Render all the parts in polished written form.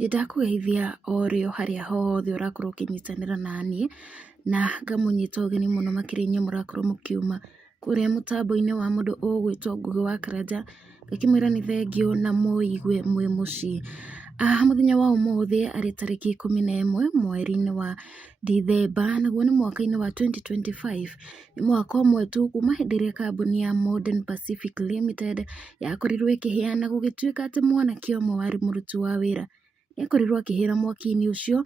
Nĩndakũgeithia orĩo harĩa hothe ũrakorwo ũkĩnyitanĩra naniĩ, na ngamũnyita ũgeni mũno makĩria inyuĩ mũrakorwo mũkiuma kũrĩa mũtambo-inĩ wa mũndũ ũgwĩtwo Ngugi wa Karanja, ngakĩmwĩra nĩ thengiũ na mũigue mwĩ mũciĩ. Mũthenya wa ũmũthĩ arĩ tarĩki 11 mweri-inĩ wa Dithemba, naguo nĩ mwaka-inĩ wa 2025. Nĩ mwaka ũmwe tu kuma hĩndĩ ĩrĩa kambuni ya Modern Pacific Limited yakorirwo ĩkĩheana gũgĩtuĩka atĩ mwanake ũmwe warĩ mũruti wa wĩra nĩakorirwo akĩhĩra mwaki-inĩ ũcio.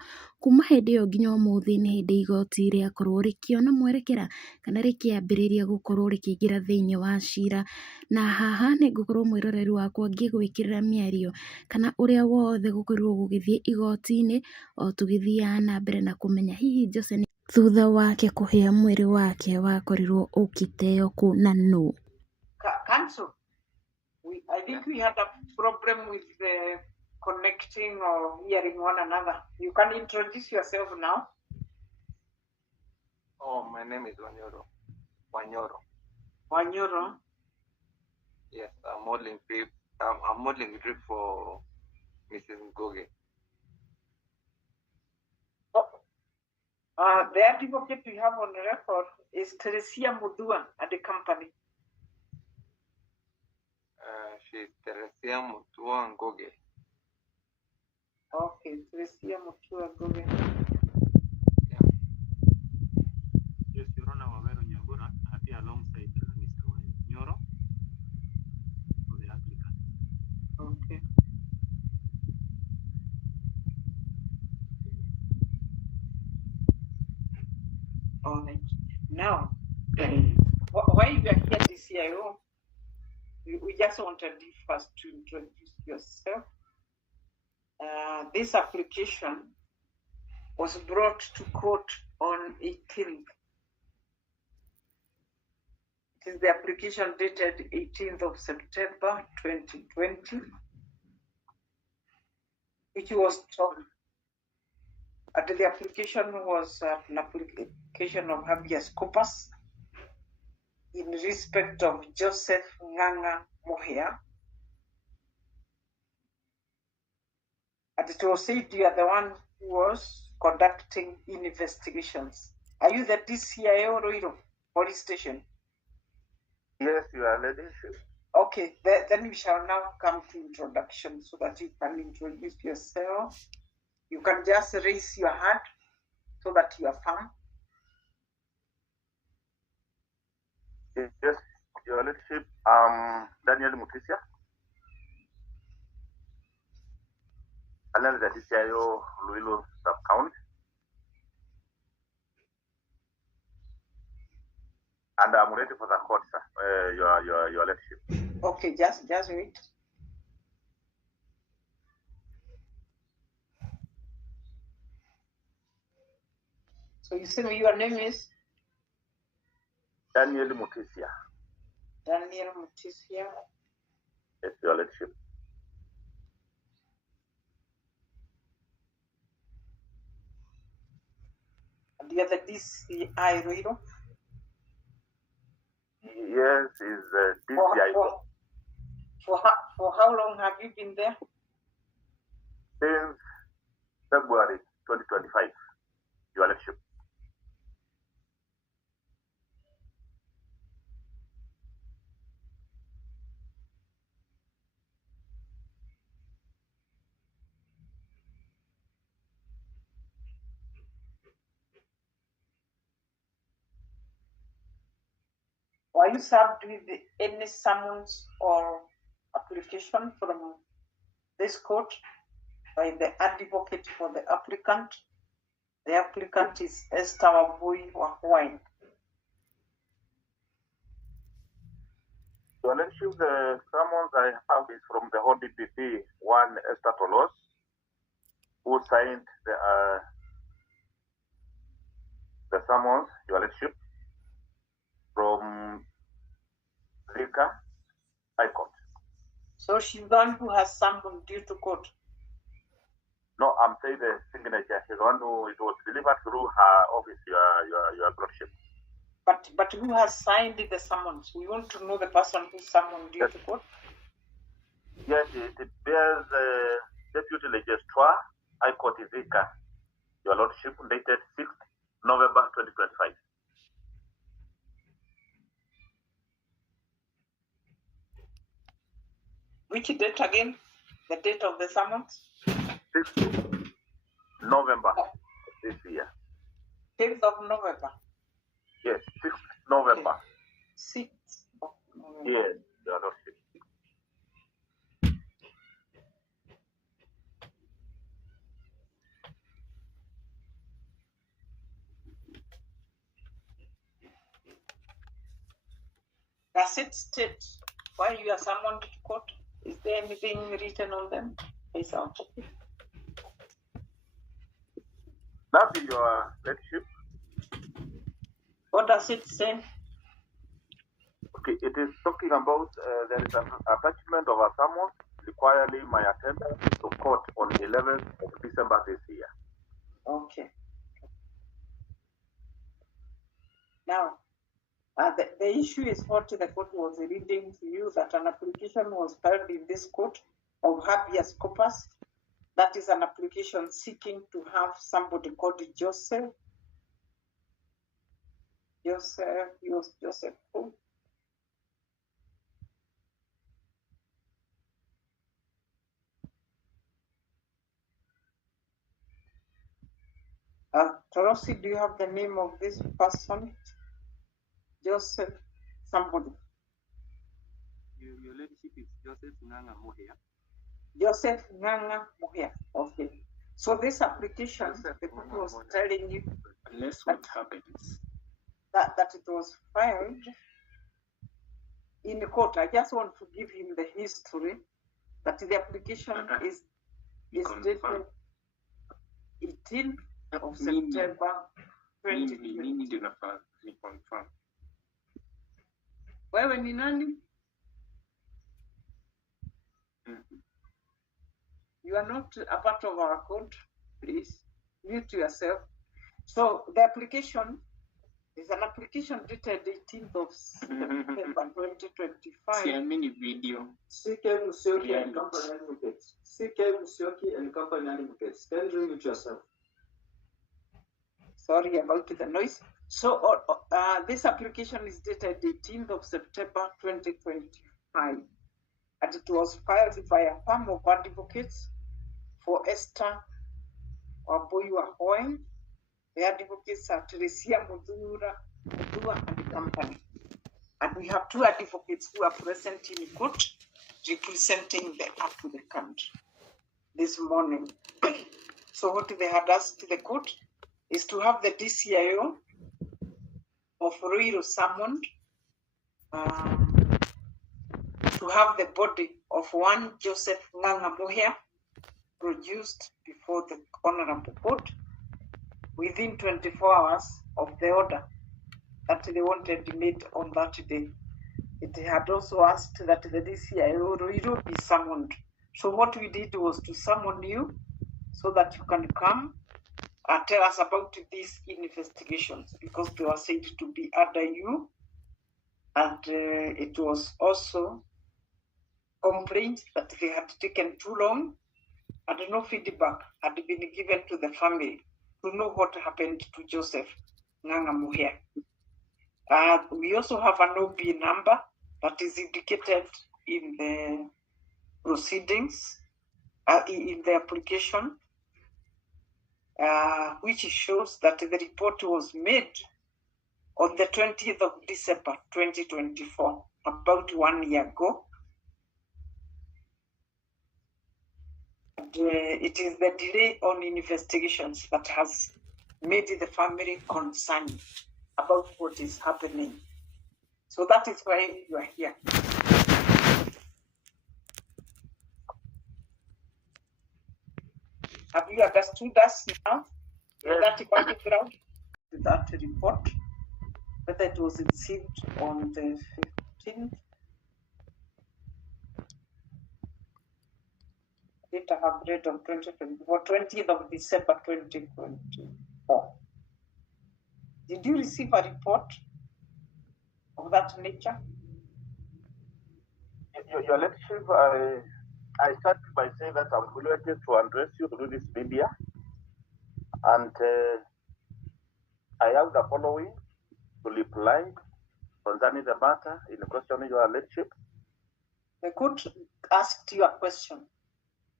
Kuma hĩndĩ ĩyo nginya ũmũthĩ nĩ hĩndĩ igoti rĩakorwo rĩkĩona mwerekera kana rĩkĩambĩrĩria gũkorwo rĩkĩingĩra thĩinĩ wa cira, na haha nĩ ngũkorwo mwĩroreri wakwa ngĩgwĩkĩrĩra mĩario kana ũrĩa wothe gũkorirwo gũgĩthiĩ igoti-inĩ, o tũgĩthiaga na mbere na kũmenya hihi Jose thutha wake kũhĩa mwĩrĩ wake wakorirwo ũkĩteo kũ na nũ. Council, I think we had a problem with the connecting or hearing one another. You can introduce yourself now. Oh, my name is Wanyoro. Wanyoro. Yes, I'm modeling drip for Mrs. Ngoge. The advocate we have on record is Teresia Mudua at the company. She's Teresia Matua Ngoge. Okay, Teresia Matua Ngoge. Yes, Your Honor, Wawero Nyambura, here alongside Mr. Wanyoro for the applicant. Okay. All right. Now, why you are here this year, we just wanted you first to introduce yourself. This application was brought to court on 18th. It is the application dated 18th of September 2020, which was told. The application was an application of habeas corpus in respect of Joseph Nganga Mohia. And it was said you are the one who was conducting investigations. Are you the DCIO Roiro police station? Yes, Your Lady. Okay, then we shall now come to introduction so that you can introduce yourself. You can just raise your hand so that you are firm. Yes, Your Ladyship. Daniel Mutisia. And then the DCIO Luilo sub-count. And I'm ready for the court, sir. Your Ladyship. Okay, just wait. So you say your name is? Daniel Mutisia. Daniel Mutisia. Yes, Your Ladyship. And the other DCI Roiro? Yes, is DCI. For how long have you been there? Since February 2025, Your Ladyship. Were you served with any summons or application from this court by the advocate for the applicant? The applicant is Esther Wambui Wahwine. Your Lordship, the summons I have is from the whole DPP, one Esther Tolos, who signed the summons, Your Lordship, from Rika High Court. So she's the one who has summoned you to court? No, I'm saying the signature. She's the one who it was delivered through her office, Your Lordship. But who has signed the summons? We want to know the person who summoned you to court. Yes, it bears Deputy Registrar, High Court Zika, Your Lordship, dated 6th November 2025. Which date again? The date of the summons? 6th November this year. 5th of November. Yes, 6th November. 6th of November. Yes, Your Lordship. Does it state why you are summoned to court? Is there anything written on them? Yes, okay. That is Your Lordship. What does it say? Okay, it is talking about there is an attachment of a summons requiring my attendance to court on 11th of December this year. Okay. Now, the issue is what the court was reading to you, that an application was filed in this court of habeas corpus. That is an application seeking to have somebody called Joseph. Joseph who? Torosi, do you have the name of this person? Joseph somebody. Your Lordship, is Joseph Nganga Mohia. Joseph Nganga Mohia. Okay. So this application, the court was telling you, unless what happens, that it was filed in the court. I just want to give him the history that the application is dated 18th of September 2020. mimi ndio nafaa ni confirm. Wewe ni nani? You are not a part of our court. Please mute yourself. So the application is an application dated 18th of September 2025. Siamini video. CK Musyoki and Company Advocates. CK Musyoki and Company Advocates. Kindly mute yourself. Sorry about the noise. So this application is dated 18th of September 2025, and it was filed by a firm of advocates for Esther Waboywa Hoy. The advocates are Teresia Mudua and Company. And we have two advocates who are present in court representing the applicant this morning. So what they had asked the court is to have the DCIO of Ruiru summoned, to have the body of one Joseph Nganga Mohia produced before the Honorable Court within 24 hours of the order that they wanted made on that day. It had also asked that the DCIO Ruiru be summoned. So what we did was to summon you so that you can come and tell us about these investigations, because they were said to be under you, and it was also complained that they had taken too long and no feedback had been given to the family to know what happened to Joseph Nganga Mohia. We also have an OB number that is indicated in the proceedings, in the application, which shows that the report was made on the 20th of December 2024, about 1 year ago. And, it is the delay on investigations that has made the family concerned about what is happening. So that is why you are here. Have you understood us now? Yes. That background, that report, whether it was received on the 15th. It have read on 20th of December 2024. Did you receive a report of that nature? Your Lordship, I start by saying that I'm delighted to address you through this media, and I have the following to reply concerning the matter in question, Your Lordship. The court asked you a question.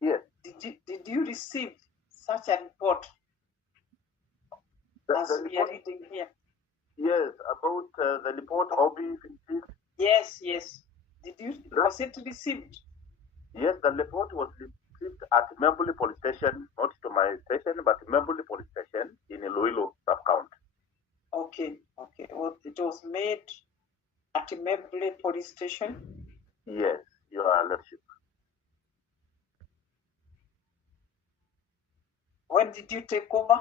Yes. Did you receive such a report as we are reading here? Yes, about the report OB15. Yes. Was it received? Yes, the report was received at Membley Police Station, not to my station, but Membley Police Station in Iloilo sub-county. Okay. Well, it was made at Membley Police Station? Yes, Your Lordship. When did you take over?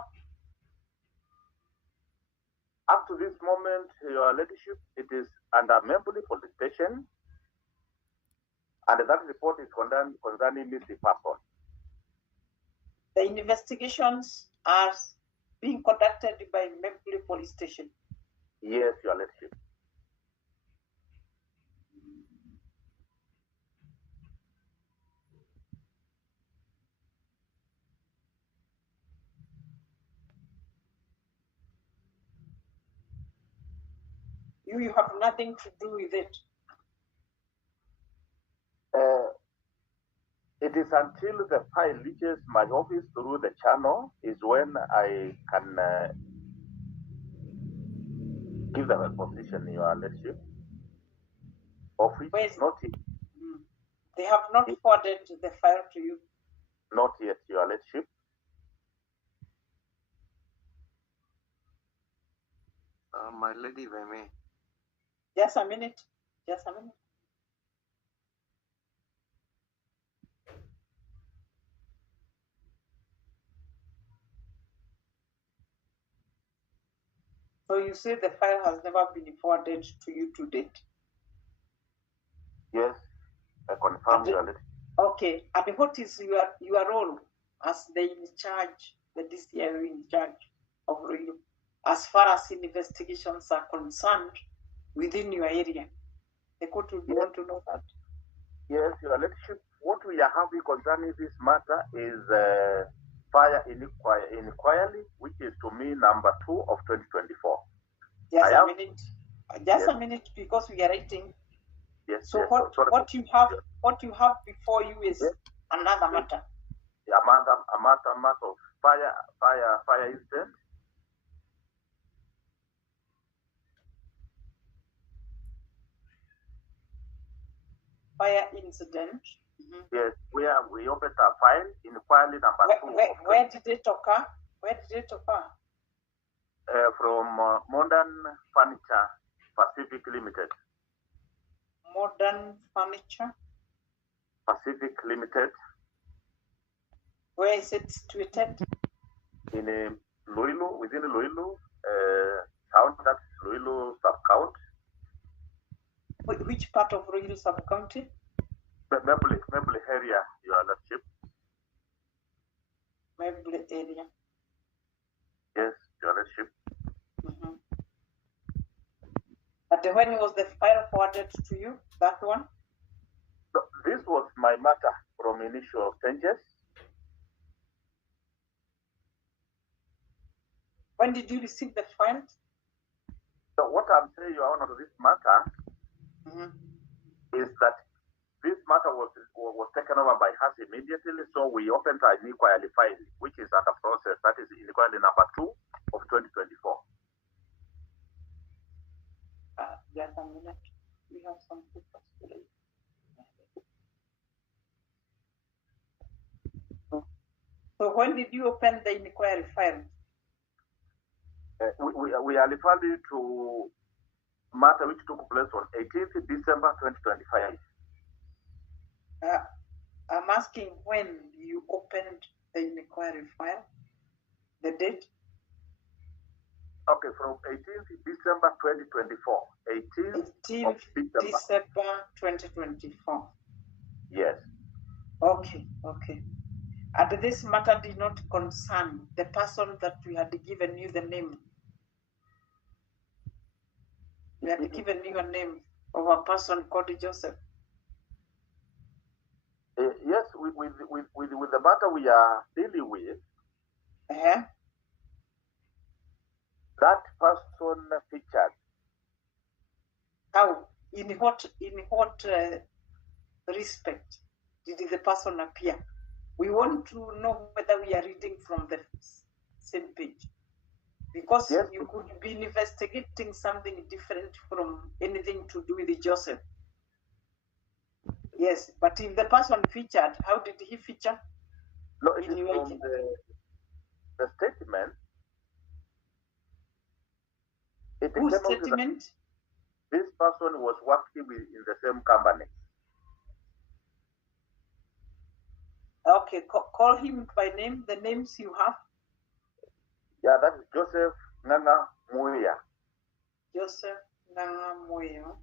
Up to this moment, Your Lordship, it is under Membley Police Station, and that report is concerning missing person. The investigations are being conducted by Membley Police Station. Yes, Your Lordship. You have nothing to do with it. It is until the file reaches my office through the channel is when I can give them a position, Your Lordship. Of which not yet. They have not forwarded the file to you. Not yet, Your Lordship. My lady, if I may. Just a minute. So you say the file has never been forwarded to you to date? Yes, I confirm, Your Lordship. Okay, and what is your role as the DCI in charge of you, as far as investigations are concerned within your area? The court would want to know that. Yes, Your Lordship. What we are having concerning this matter is fire inquiry, which is to me number 2 of 2024. Just a minute, because we are writing. Yes. So yes, what you have before you is another matter. A matter of fire incident. Fire incident. Yes, where we opened a file inquiry number 2. Where did it occur? From Modern Furniture Pacific Limited. Modern Furniture Pacific Limited. Where is it situated? In Iloilo, within Iloilo, town, that's Iloilo sub-county. Which part of Iloilo sub-county? Membley area, Your Lordship. Membley area. Yes, Your Lordship. But when was the file forwarded to you? That one? So this was my matter from initial stages. When did you receive the file? So what I'm saying, Your Honor, to this matter is that this matter was taken over by us immediately, so we opened an inquiry file, which is under process. That is inquiry number 2 of 2024. Just a minute. We have some papers today. So when did you open the inquiry file? We are referring to matter which took place on 18th December 2025. I'm asking when you opened the inquiry file, the date? Okay, from 18th December 2024. 18th December 2024. Yes. Okay. And this matter did not concern the person that we had given you the name. We had given you a name of a person called Joseph. Yes, with the matter we are dealing with, that person featured. How? In what respect did the person appear? We want to know whether we are reading from the same page. Because Yes. you could be investigating something different from anything to do with Joseph. Yes, but if the person featured, how did he feature? No, it In is your from the statement. Whose came out that statement? this person was working in the same company. Okay, call him by name, the names you have. Yeah, that is Joseph Nanga Muya. Joseph Nangamoyo.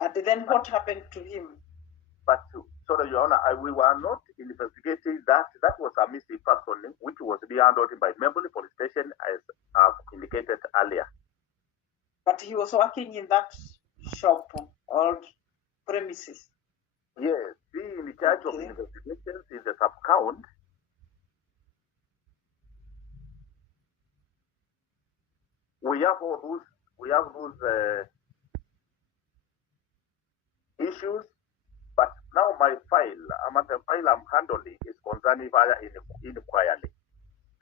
And then what happened to him? But sorry, Your Honor, we were not investigating that. That was a missing person, which was being handled by Memberley Police Station, as I've indicated earlier. But he was working in that shop or premises. Yes, being in charge of investigations in the sub-count. We have those issues, but now my file, the file I'm handling is concerning via inquiry.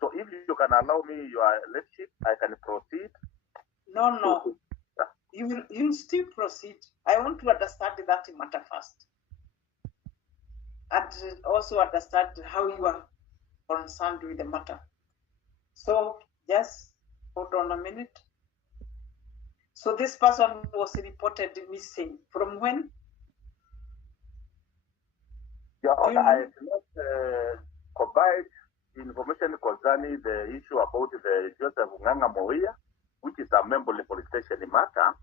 So if you can allow me your leadership, I can proceed. No. You still proceed. I want to understand that matter first. And also understand how you are concerned with the matter. So just hold on a minute. So this person was reported missing. From when? Your Honor, I cannot provide information concerning the issue about the Joseph Nganga Moia, which is a member of the police station matter.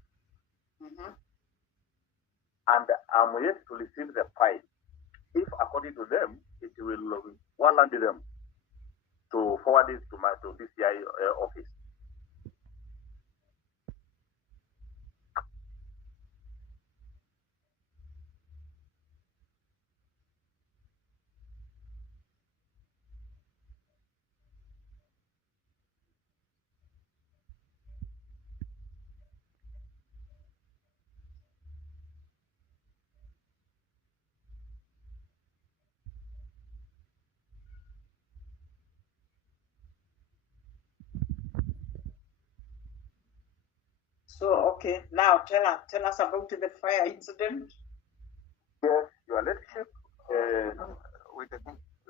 And I'm yet to receive the file. If according to them, it will warrant them to forward it to DCI office. So okay, now tell us about the fire incident. Yes, Your Lordship. With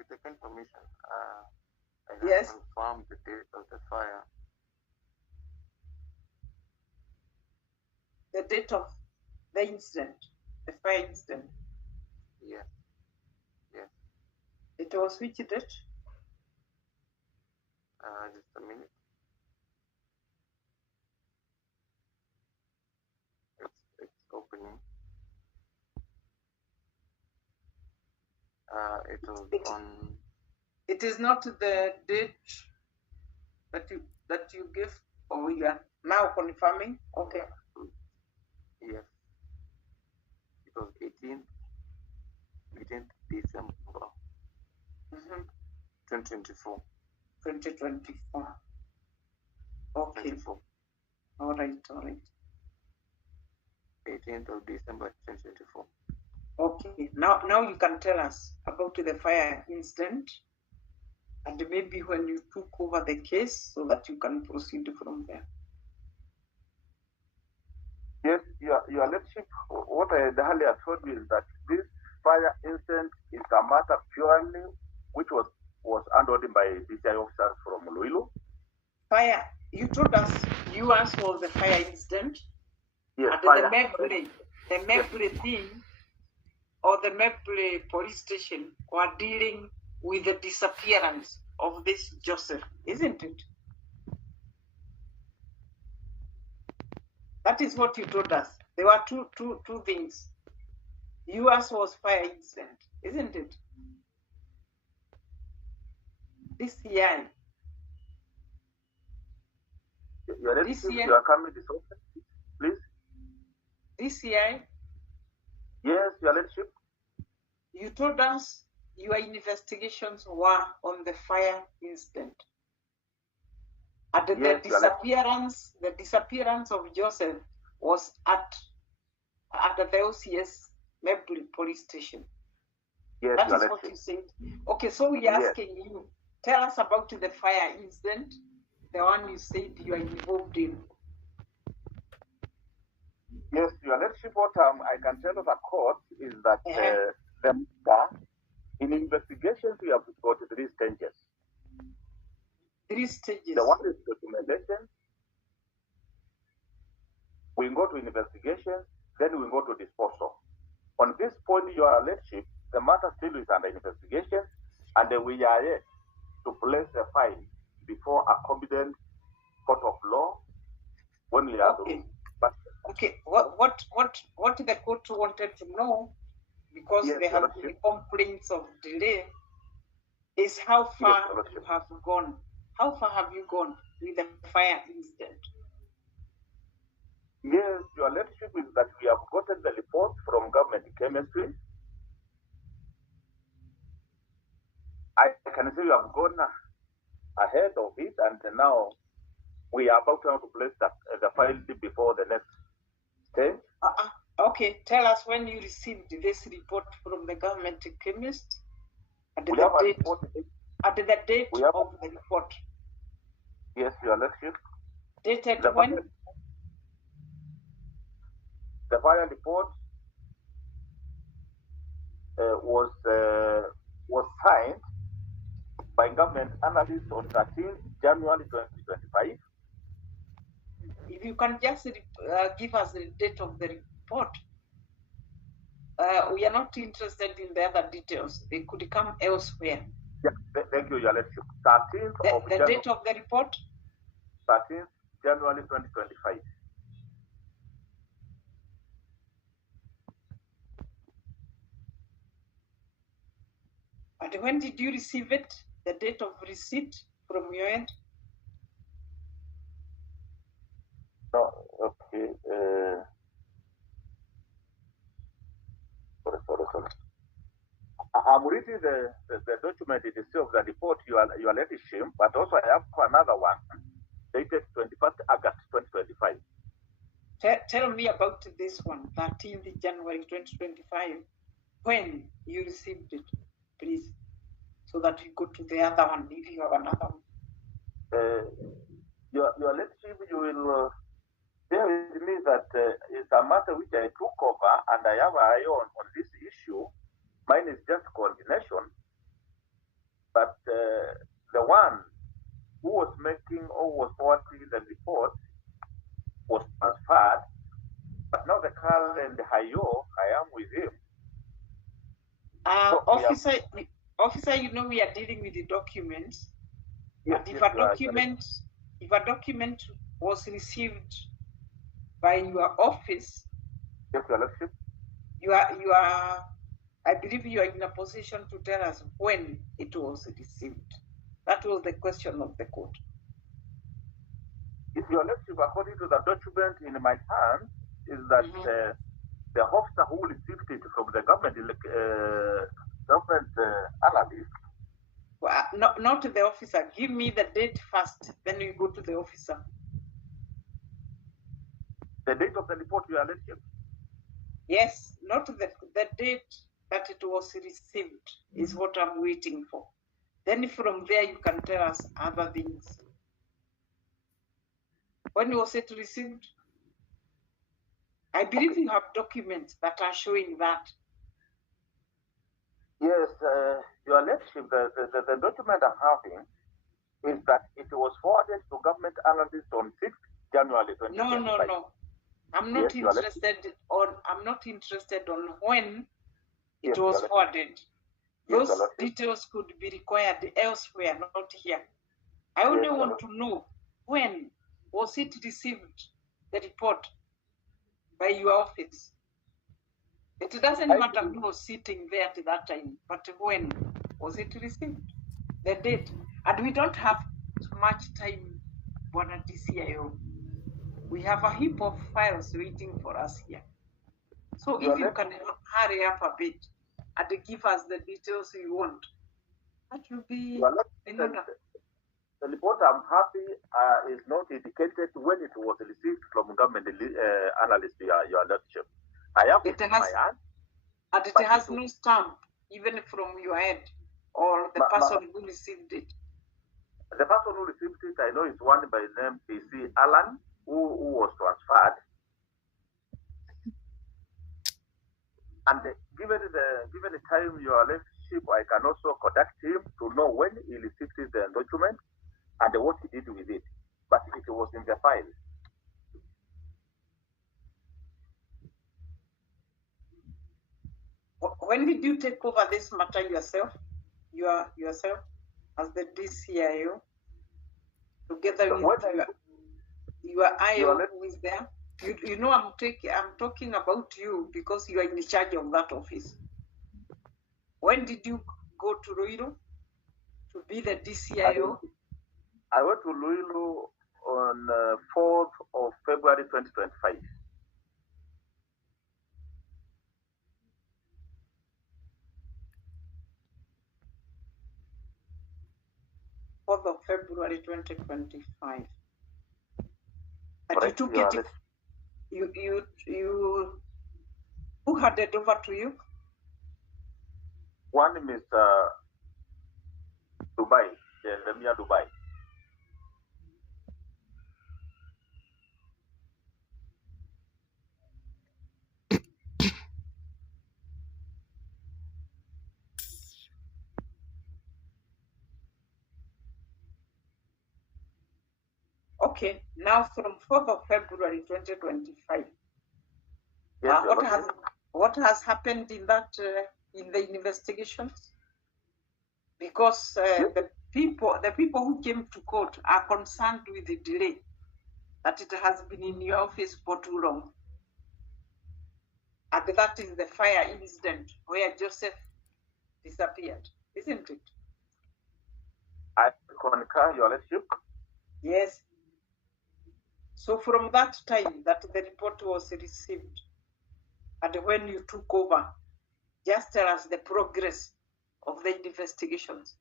the confirmation, I have Yes. confirmed the date of the fire. The date of the incident, the fire incident. Yes. It was which date? Just a minute. It's opening. It was on. It is not the date that you give, or you are now confirming. Okay. Yes. It was 18th December 2024. 2024. Okay. 24. All right. 18th of December 2024. Okay. Now you can tell us about the fire incident, and maybe when you took over the case, so that you can proceed from there. Yes, Your Lordship, what I earlier told you is that this fire incident is a matter purely which was handled by DCI officers from Luilu. Fire, you told us yours was the fire incident. Yes, And fire. the Maple thing, or the Maple police station, were dealing with the disappearance of this Joseph, isn't it? That is what you told us. There were two things. Yours was fire incident, isn't it? DCI. Your Lordship, you are coming this office, please. DCI. Yes, Your Lordship. You told us your investigations were on the fire incident. And Yes, the disappearance of Joseph was at the OCS Maple police station. Yes, That Your is what Lordship. you said. Okay, so we're Yes. asking you, tell us about the fire incident, the one you said you are involved in. Yes, Your Lordship, what I can tell the court is that the matter, in investigations, we have got 3 stages. 3 stages. The one is documentation, we go to investigation, then we go to disposal. On this point, Your Lordship, the matter still is under investigation, and we are yet to place the file before a competent court of law when we are Okay. through. But Okay, what the court wanted to know, because yes, there Your have been Lordship. complaints of delay, is how far Yes, Your you Lordship. have gone. How far have you gone with the fire incident? Yes, Your Lordship, is that we have gotten the report from government chemistry. I can say we have gone ahead of it, and now we are about to place the file before the next stage. Okay, tell us when you received this report from the government chemist, and We the have a date, report. and the date We have- of the report. Yes, Your Lordship. Dated The when? file report was signed by government analysts on 13 January 2025. If you can just give us the date of the report. We are not interested in the other details. They could come elsewhere. Yeah, thank you, Your Lordship. 13th of The January, date of the report? 13th January 2025. And when did you receive it? The date of receipt from your end? No, okay. Sorry. I'm reading the document itself, the report, Your Lordship, but also I have another one dated 21st August 2025. Tell me about this one, 13th January 2025, when you received it, please, so that we go to the other one, if you have another one. Your Lordship, you will bear with me that it's a matter which I took over, and I have an eye on this issue. Mine is just coordination, but the one who was making or was forwarding the report was transferred, but now the current Hayo, I am with him. Officer, you know we are dealing with the documents. Yes, and if a document was received by your office, yes, Your Lordship. you are I believe you are in a position to tell us when it was received. That was the question of the court. If Your Lordship, according to the document in my hand, is that the officer who received it from the government analyst. Well, not the officer. Give me the date first, then we go to the officer. The date of the report, Your Lordship? Yes, not the date that it was received is what I'm waiting for. Then from there you can tell us other things. When was it received? I believe you have documents that are showing that. Yes, Your Lordship, the document I'm having is that it was forwarded to government analysts on 6th January 2025. No. I'm not interested on when it was forwarded. Those details could be required elsewhere, not here. I only want to know when was it received, the report, by your office. It doesn't matter who was sitting there at that time, but when was it received? The date. And we don't have much time, Bwana DCIO. We have a heap of files waiting for us here. So if you can hurry up a bit. and give us the details you want. That will be You are not, in order. the report I'm happy is not indicated when it was received from government analyst, your lordship. I have it It in my has, hand. and it but has it- no stamp, even from your end, or the person who received it. The person who received it, I know, is one by name PC Alan, who was transferred. And given the time you are lordship, I can also contact him to know when he received the document and what he did with it. But it was in the file. When did you take over this matter yourself? Yourself as the DCIO, together So with when your IO let- who is there? You know, I'm talking about you because you are in charge of that office. When did you go to Ruiru to be the DCIO? I went to Luilu on 4th of February 2025. 4th of February 2025. And Correct, you took Your it. You who handed over to you? One is Dubai, Lemia Dubai. Okay, now from 4th of February 2025. Yes, Your What has happened in that in the investigations? Because the people who came to court are concerned with the delay, that it has been in your office for too long. And that is the fire incident where Joseph disappeared, isn't it? I concur, Your Lordship. Yes. So from that time that the report was received, and when you took over, just tell us the progress of the investigations.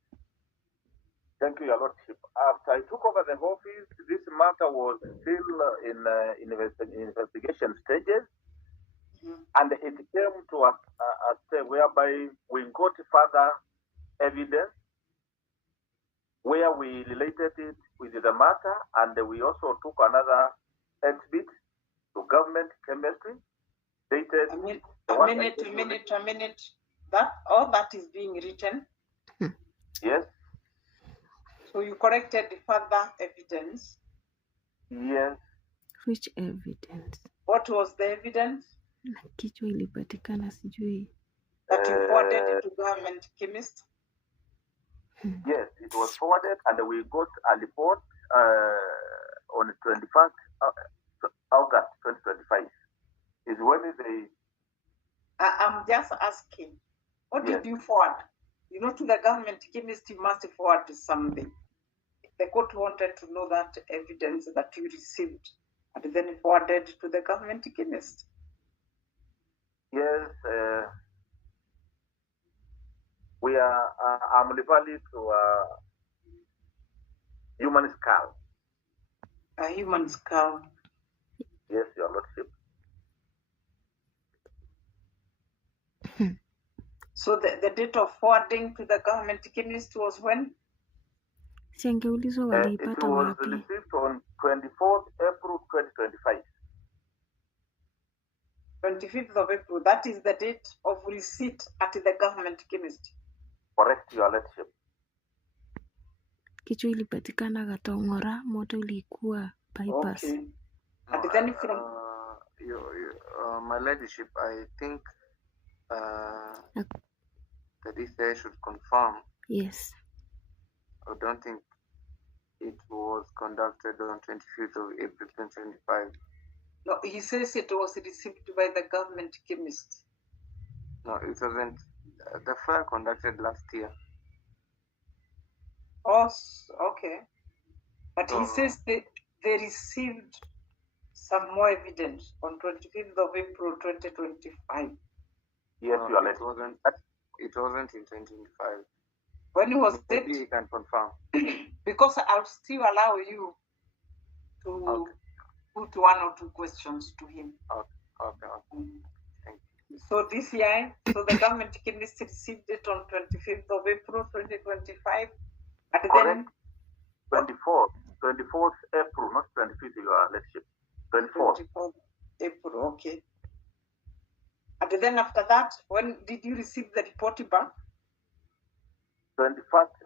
Thank you, Your Lordship. After I took over the office, this matter was still in investigation stages, and it came to a stage whereby we got further evidence where we related it with the matter, and we also took another exhibit to government chemistry, dated. A minute. That all that is being written. Yes. So you corrected further evidence. Yes. Which evidence? What was the evidence? Na kichwa ilipatikana sijui. That you forwarded it to government chemist? Yes, it was forwarded, and we got a report on 21st August 2025. Is when they. I'm just asking, what Yes. did you forward? You know, to the government chemist, you must forward something. The court wanted to know that evidence that you received, and then forwarded to the government chemist. Yes, we are. I'm referring to human skull. A human skull. Yes, Your Lordship. So the date of forwarding to the government chemist was when? Si angeulizwa It waliipata was wapi? received on 24th April 2025. 25th of April. That is the date of receipt at the government chemist. Correct, Your Lordship. Kichwa ilipatikana Gatong'ora, moto ilikuwa bypass. Okay. And then from my ladyship, I think the DCI should confirm. Yes. I don't think it was conducted on 25th of April 2025. no, he says it was received by the government chemist. No, it wasn't. The fire conducted last year. Oh, okay. But he No. says they received some more evidence on 25th of April 2025. Yes, No, Your it Lordship. wasn't. it wasn't in 2025. When was Maybe it? you can confirm. Because I'll still allow you to Okay. put 1 or 2 questions to him. Okay. Thank you. So this year, so the government chemist received it on 25th of April 2025. And Correct. then 24th April, not 25th, Your Lordship. 24th. 24th April, okay. And then after that, when did you receive the report back? 21st.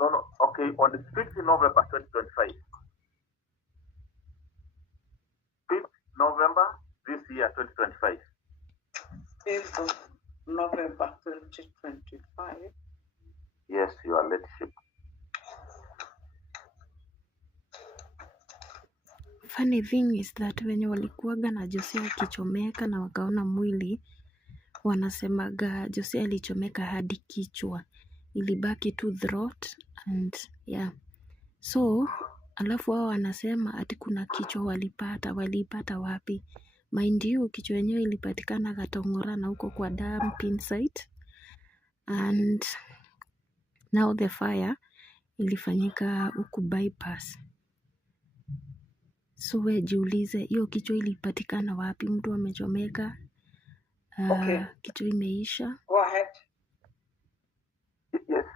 No. Okay, on the 5th November 2025. 5th November this year, 2025. 5th of November 2025. Yes, Your Lordship. Funny thing is that wenye walikuwaga na Jose akichomeka na wakaona mwili, wanasemaga Jose alichomeka hadi kichwa, ilibaki tu throat and yeah. So alafu wao wanasema ati kuna kichwa walipata wapi? Mind you, kichwa yenyewe ilipatikana Gatong'ora na huko kwa dumping site, and now the fire ilifanyika huku bypass. So we jiulize, hiyo kichwa ilipatikana wapi? Mtu amechomeka, Okay. kichwa imeisha. Go ahead. Yes,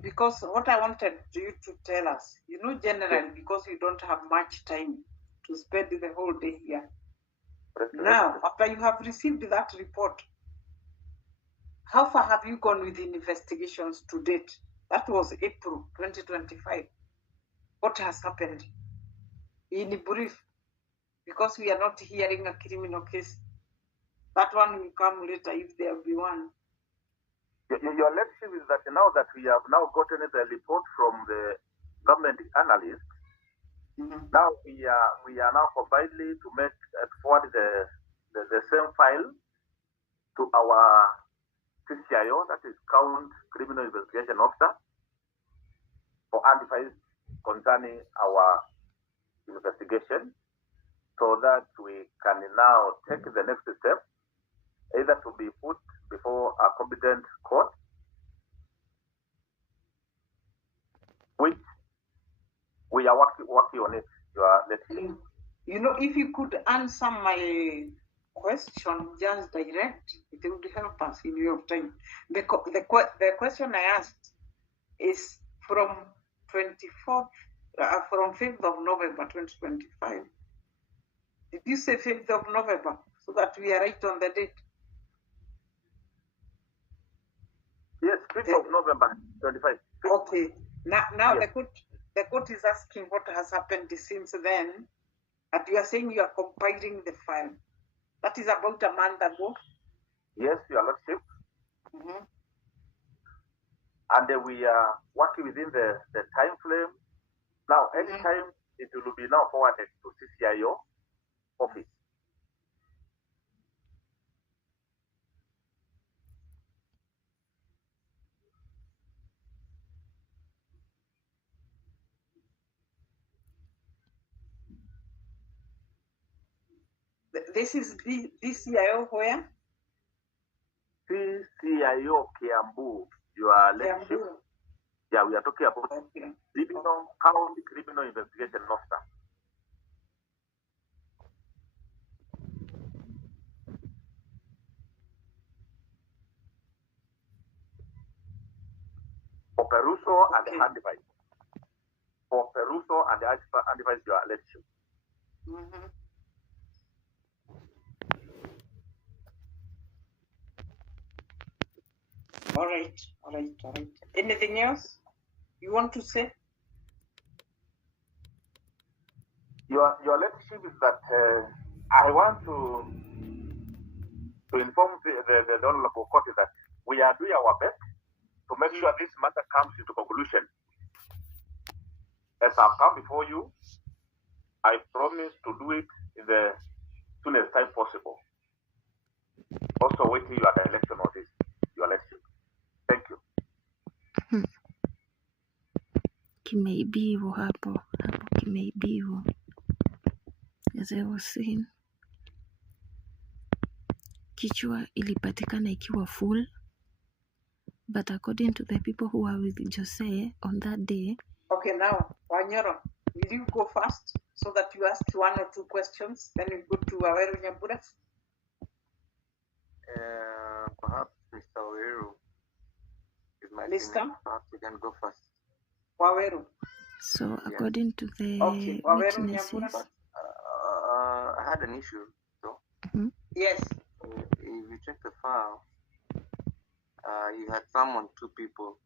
Because what I wanted you to tell us, generally, because you don't have much time to spend the whole day here. Now, after you have received that report, how far have you gone with the investigations to date? That was April 2025. What has happened? In brief, because we are not hearing a criminal case. That one will come later if there will be one. Your Lordship is that now that we have now gotten the report from the government analyst, now we are now combining to make forward the same file to our CCIO, that is Count Criminal Investigation Officer, for advice concerning our investigation, so that we can now take the next step, either to be put before a competent court, which we are working on it. If you could answer my question just direct, it would help us in view of time. The question I asked is from 5th of November 2025. Did you say 5th of November, so that we are right on the date? Yes, 5th of November 25. Okay. Now yes. the court is asking what has happened since then, and you are saying you are compiling the file. That is about a month ago. Yes, Your Lordship. And we are working within the time frame. Now, anytime it will be now forwarded to CCIO office. This is the CCIO where? CCIO Kiambu, Your Lordship. Yeah, we are talking about County Criminal Investigation Officer. For Peruso and the advice. For Peruso and the advice, Your Lordship. All right. Anything else you want to say? Your Lordship is that I want to inform the Honorable Court that we are doing our best to make sure this matter comes into conclusion. As I've come before you, I promise to do it in the soonest time possible. Also waiting your direction on this, Your Lordship. Thank you. Kimeibiwa hapo kimeibiwa, as I was saying. kichwa ilipatikana ikiwa full, but according to the people who were with Jose on that day. Okay, now, Wanyoro, will you go first so that you ask 1 or 2 questions, then you go to Waweru Nyambura? Perhaps Mr. Oweru is my Mr. senior. Perhaps you can go first. Waweru. So according to the Okay, Waweru witnesses, Nyambura. I had an issue, though. Yes. If you check the file, you had summoned 2 people,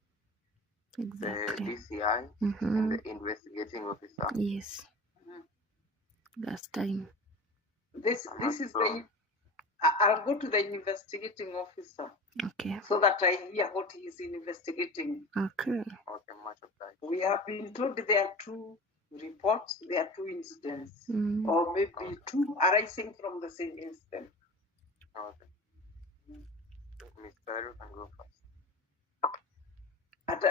exactly. the DCI and the investigating officer. Yes. Last time. This is the. I'll go to the investigating officer. Okay. So that I hear what he is investigating. Okay. Okay, much obliged. We have been told there are 2 reports, there are 2 incidents, or maybe 2 arising from the same incident. Okay. Mr. Oweru can go first. And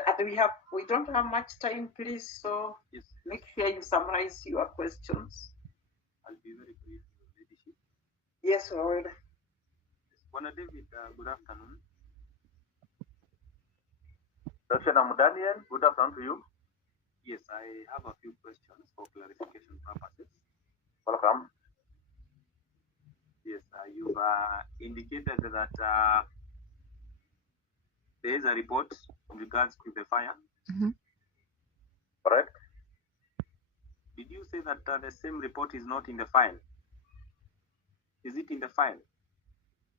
we don't have much time, please. So Yes, make sure you summarize your questions. I'll be very brief, Your Ladyship. Yes, Lord. Bwana David, good afternoon. Dr. Daniel, good afternoon to you. Yes, I have a few questions for clarification purposes. Welcome. Yes, you've indicated that there is a report in regards to the fire. Correct. Did you say that the same report is not in the file? Is it in the file?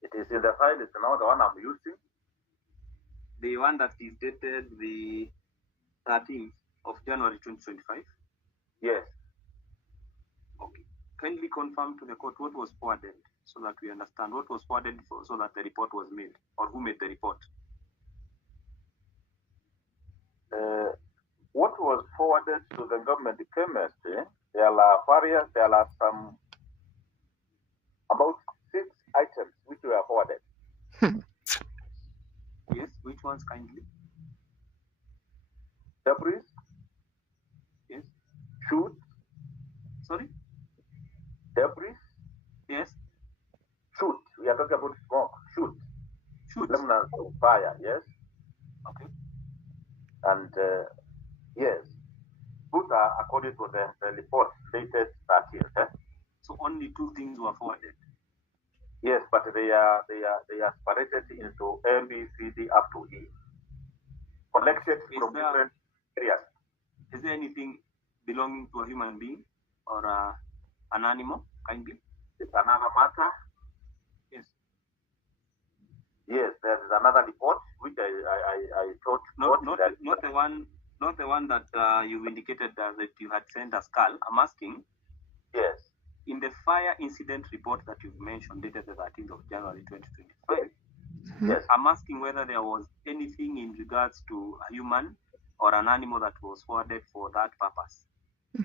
It is in the file. It's now the one I'm using. The one that is dated the 13th of January 2025? Yes. Okay. Kindly confirm to the court what was forwarded so that we understand what was forwarded so that the report was made, or who made the report. What was forwarded to the government chemistry, there are various, there are some, about 6 items which were forwarded. Yes, which ones kindly? Debris, Yes. shoot, Sorry? debris, Yes. shoot. We are talking about smoke, shoot. Shoot. Remnants of fire, yes. Okay. And yes, those are according to the report dated 13th. So only 2 things were forwarded. Yes, but they are separated into A, B, C, D up to E. Collected from different areas. Is there anything belonging to a human being or an animal? Kindly. It's another matter. Yes. Yes, there is another report which I thought Not the one that you indicated that you had sent a skull. I'm asking. Yes. In the fire incident report that you've mentioned, dated the 13th of January 2025, Yes. I'm asking whether there was anything in regards to a human or an animal that was forwarded for that purpose.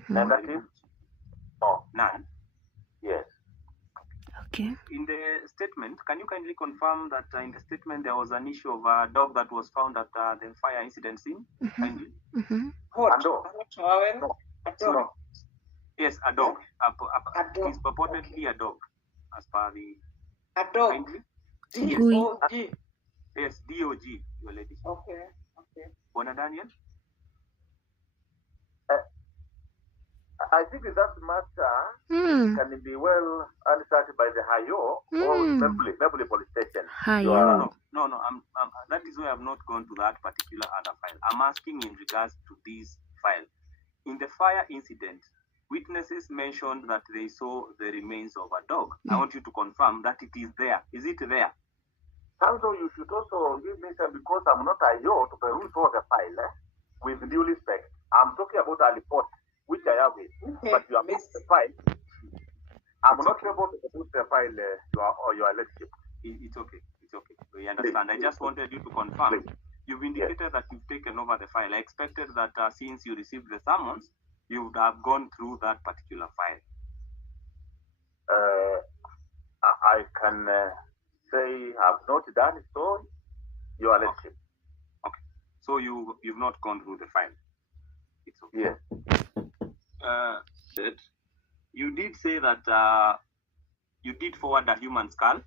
Negative? No. None. Yes. Okay. In the statement, can you kindly confirm that in the statement there was an issue of a dog that was found at the fire incident scene? Kindly. What? A dog. No. A dog. No. Yes, a dog. A dog. It's purportedly a dog, as per the. A dog. Kindly. D-O-G. Yes, DOG, Your Lady. Okay. Bwana Daniel? I think that matter can be well answered by the Hayo or Mebuli police station. Hayo. No. That is why I've not gone to that particular other file. I'm asking in regards to this file. In the fire incident, witnesses mentioned that they saw the remains of a dog. I want you to confirm that it is there. Is it there? Also, you should also give me some, because I'm not a yo to peruse all the file, with due respect. I'm talking about a report, which I have it, but you have the file. I'm not able to produce the file, your leadership. It's okay. We understand. I just wanted you to confirm. Please. You've indicated that you've taken over the file. I expected that since you received the summons, you would have gone through that particular file. I can say I've not done so, your leadership. Okay. So you've not gone through the file. It's okay. Yes. You did say that you did forward a human skull.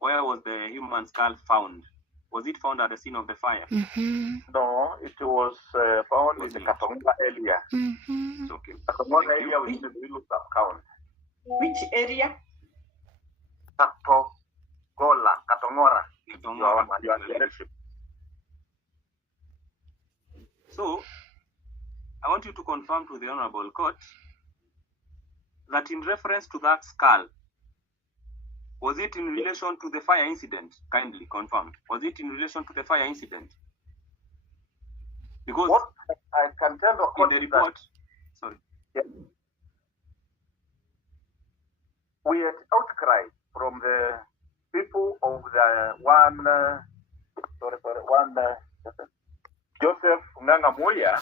where was the human skull found? Was it found at the scene of the fire? No, it was found in Was the it? Katonga area. It's okay. Katonga Thank area you. within the Luilu sub-county. Which area? Katongora. Katonga. Your direction. So, I want you to confirm to the Honorable Court that in reference to that skull, was it in relation to the fire incident? Kindly confirm. Was it in relation to the fire incident? Because What I can tell the in court the is report, sorry, that we had outcry from the people of the one Joseph Nganga Moya,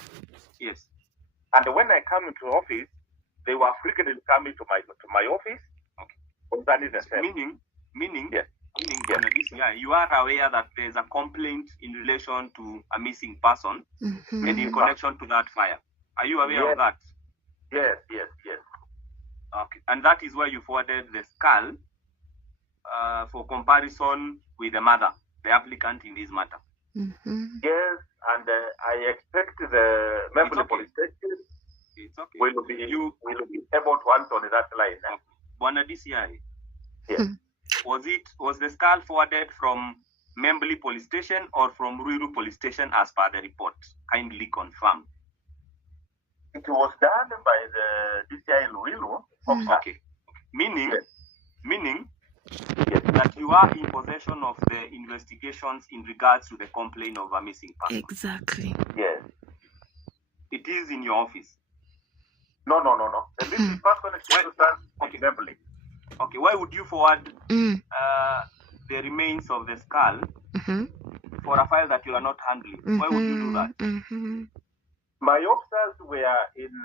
yes. and when I come into office, they were frequently coming to my office. Okay. Concerning the same. Meaning, Yes. Bwana DCI, you are aware that there is a complaint in relation to a missing person and in connection to that fire. Are you aware of that? Yes. Okay. And that is why you forwarded the skull for comparison with the mother, the applicant in this matter. Yes, and I expect the member okay. police station It's okay. will be able to answer on that line. Okay. Bwana DCI, Yes. Was the skull forwarded from Membli Police Station or from Ruiru Police Station as per the report? Kindly confirm. It was done by the DCI in Ruiru. Okay. Meaning Yes. that you are in possession of the investigations in regards to the complaint of a missing person. Exactly. Yes. It is in your office. No. The missing person is to stand Okay. Membli. Okay, why would you forward the remains of the skull for a file that you are not handling? Why would you do that? My officers were in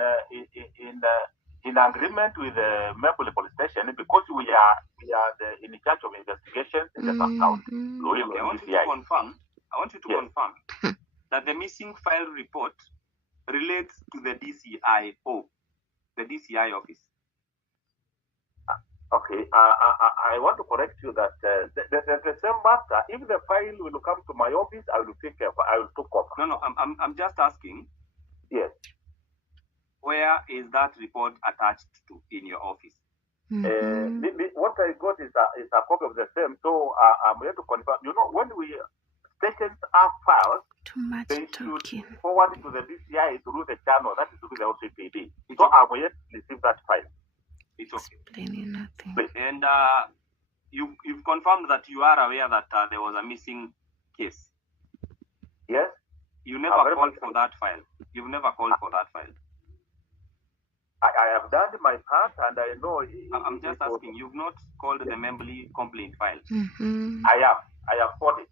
agreement with the Membli police station because we are in charge of investigations in the sub-county. Okay, I want you to confirm that the missing file report relates to the DCIO, the DCI office. Okay, I want to correct you that the same matter, if the file will come to my office, I will take over. No, I'm just asking. Yes. Where is that report attached to in your office? What I got is a copy of the same, so I'm here to confirm. You know, when stations are filed, Too much they talking. should forward to the DCI through the channel, that is through the OCPD. So I'm yet to receive that file. It's okay. Explaining nothing. And you've confirmed that you are aware that there was a missing case. Yes. You never called for that file. You've never called for that file. I have done my part, and I know. I'm just asking. You've not called the Membli complaint file. I have fought it.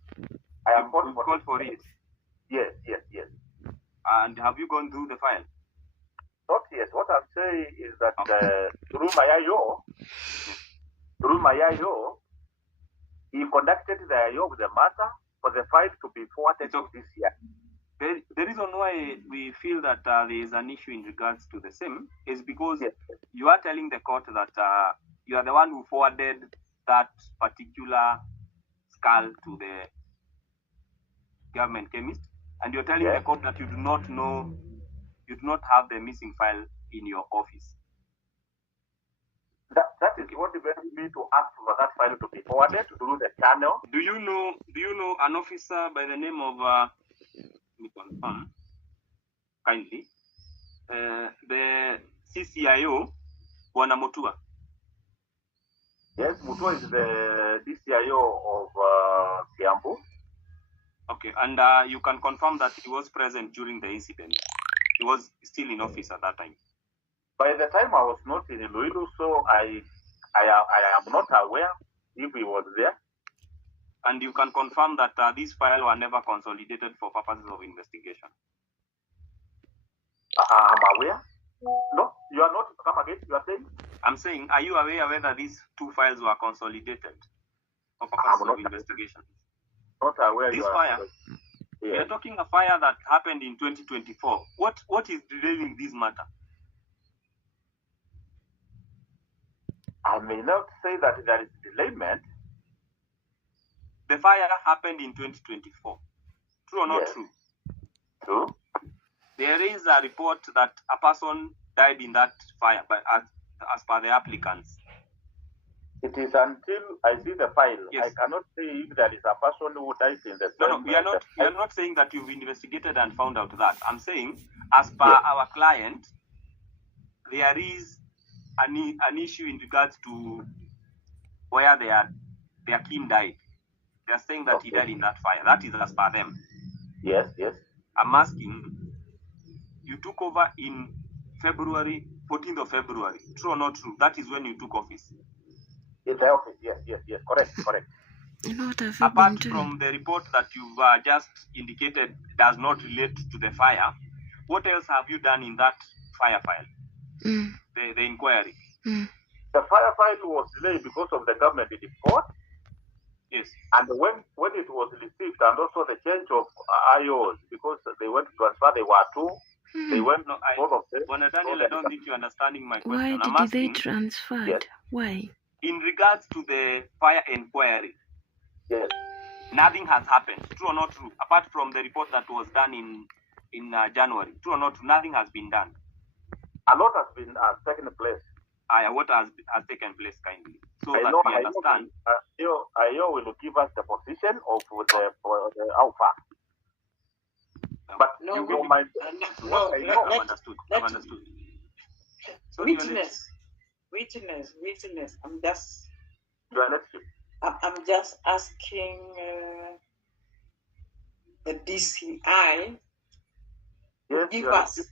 I have called for it. Yes. And have you gone through the file? Not yet. What I'm saying is that through my IO, he conducted the IO with the matter for the file to be forwarded to this year. The reason why we feel that there is an issue in regards to the same is because you are telling the court that you are the one who forwarded that particular skull to the government chemist, and you're telling the court that you do not have the missing file in your office. That is what made me to ask for that file to be forwarded through the channel. Do you know an officer by the name of let me confirm kindly the CCIO Bwana Matua? Yes, Matua is the DCIO of Kiambu. Okay, and you can confirm that he was present during the incident. He was still in office at that time. By the time I was not in Iloilo, so I am not aware if he was there. And you can confirm that these files were never consolidated for purposes of investigation. I'm aware. No, you are not. Come again. You are saying? I'm saying, are you aware whether these two files were consolidated for purposes of investigation? Not aware. This fire. We are talking a fire that happened in 2024. What is delaying this matter? I may not say that there is delayment, the fire happened in 2024. True or not Yes. true? True. There is a report that a person died in that fire, but as per the applicants. It is until I see the file, Yes. I cannot say if there is a person who died in the No, same. we are not saying that you've investigated and found out that. I'm saying, as per Yes. our client, there is an issue in regards to where their king died. They are saying that he Okay. died in that fire. That is as per them. Yes, yes. I'm asking, you took over in February, 14th of February. True or not true? That is when you took office. In the office, yes, correct. You know what have you been Apart doing? from the report that you've just indicated does not relate to the fire, what else have you done in that fire file, the inquiry? The fire file was delayed because of the government report. Yes. And when it was received, and also the change of IOs, because they went to transfer, they were two. They went both of them. Bwana Daniel, I don't think you're understanding my question. Why I'm did asking, they transfer? Yes. Why? in regards to the fire inquiry, Yes. nothing has happened. True or not true? Apart from the report that was done in January. True or not true? Nothing has been done. A lot has been taken place. What has taken place kindly? So I that know, we understand. IO will give us the position of the how far. But No, you no, don't mind. no, I've understood. I've understood. So witness. I'm just Your Lordship. I'm just asking the DCI to Yes, give Your Lordship.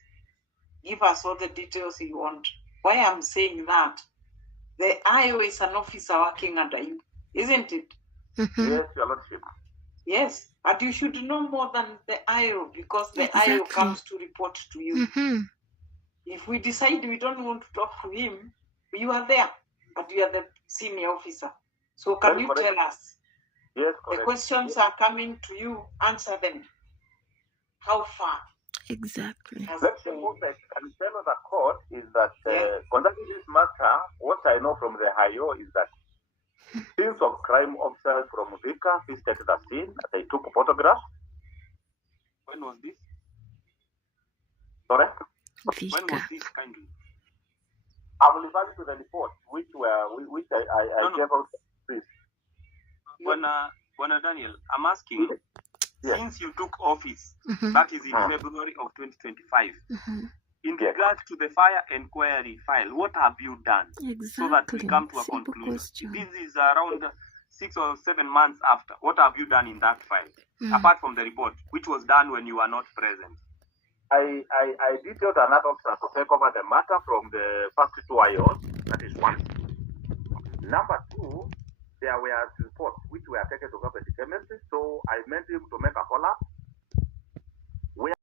us all the details you want. Why I'm saying that, the IO is an officer working under you, isn't it? Yes, Your Lordship. Yes, but you should know more than the IO, because the IO Exactly. comes to report to you. If we decide we don't want to talk to him, you are there, but you are the senior officer. So can Very you correct. tell us? Yes, The correct. questions are coming to you, answer them. How far? Exactly. Let's say what I can tell the court is that Yeah. concerning this matter, what I know from the IO is that teams of crime officers from Vika visited the scene. They took photographs. When was this? Sorry? When was Vika. this kindly? I will refer to the report which I gave out. Please. Bwana Daniel, I'm asking, Yes. since you took office, that is in February of 2025, in regards to the fire inquiry file, what have you done? Exactly. So that we come to a Simple conclusion. question. This is around 6 or 7 months after. What have you done in that file? Apart from the report, which was done when you were not present? I detailed another officer to take over the matter from the first two IOs. That is one. Number two, there were reports which were taken to government department. So I made him to make a follow-up. Where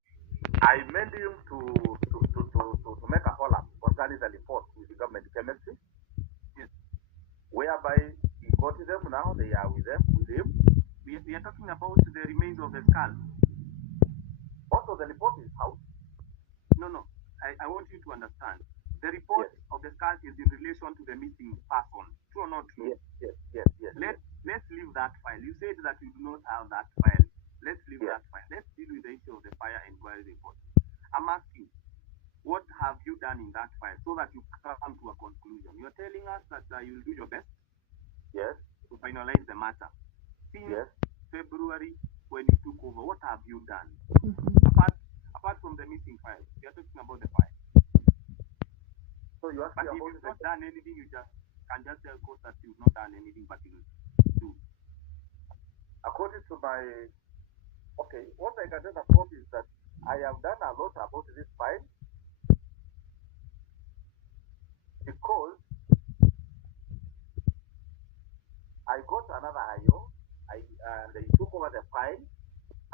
I made him to make a follow-up concerning the report with the government department. Yes. Whereby he got them now. They are with him. We are talking about the remains of the skull. Also, the report is out. No. I want you to understand. The report of the skull is in relation to the missing person. True or not true? Yes. Let's leave that file. You said that you do not have that file. Let's leave that file. Let's deal with the issue of the fire inquiry report. I'm asking, what have you done in that file so that you come to a conclusion? You're telling us that you'll do your best to finalize the matter. Since February, when you took over, what have you done? Apart from the missing file, you're talking about the file. So you But if about you've not done anything, you can just tell court that you've not done anything, but you do. According to my, what I can tell the court is that I have done a lot about this file because I got another IO, and he took over the file,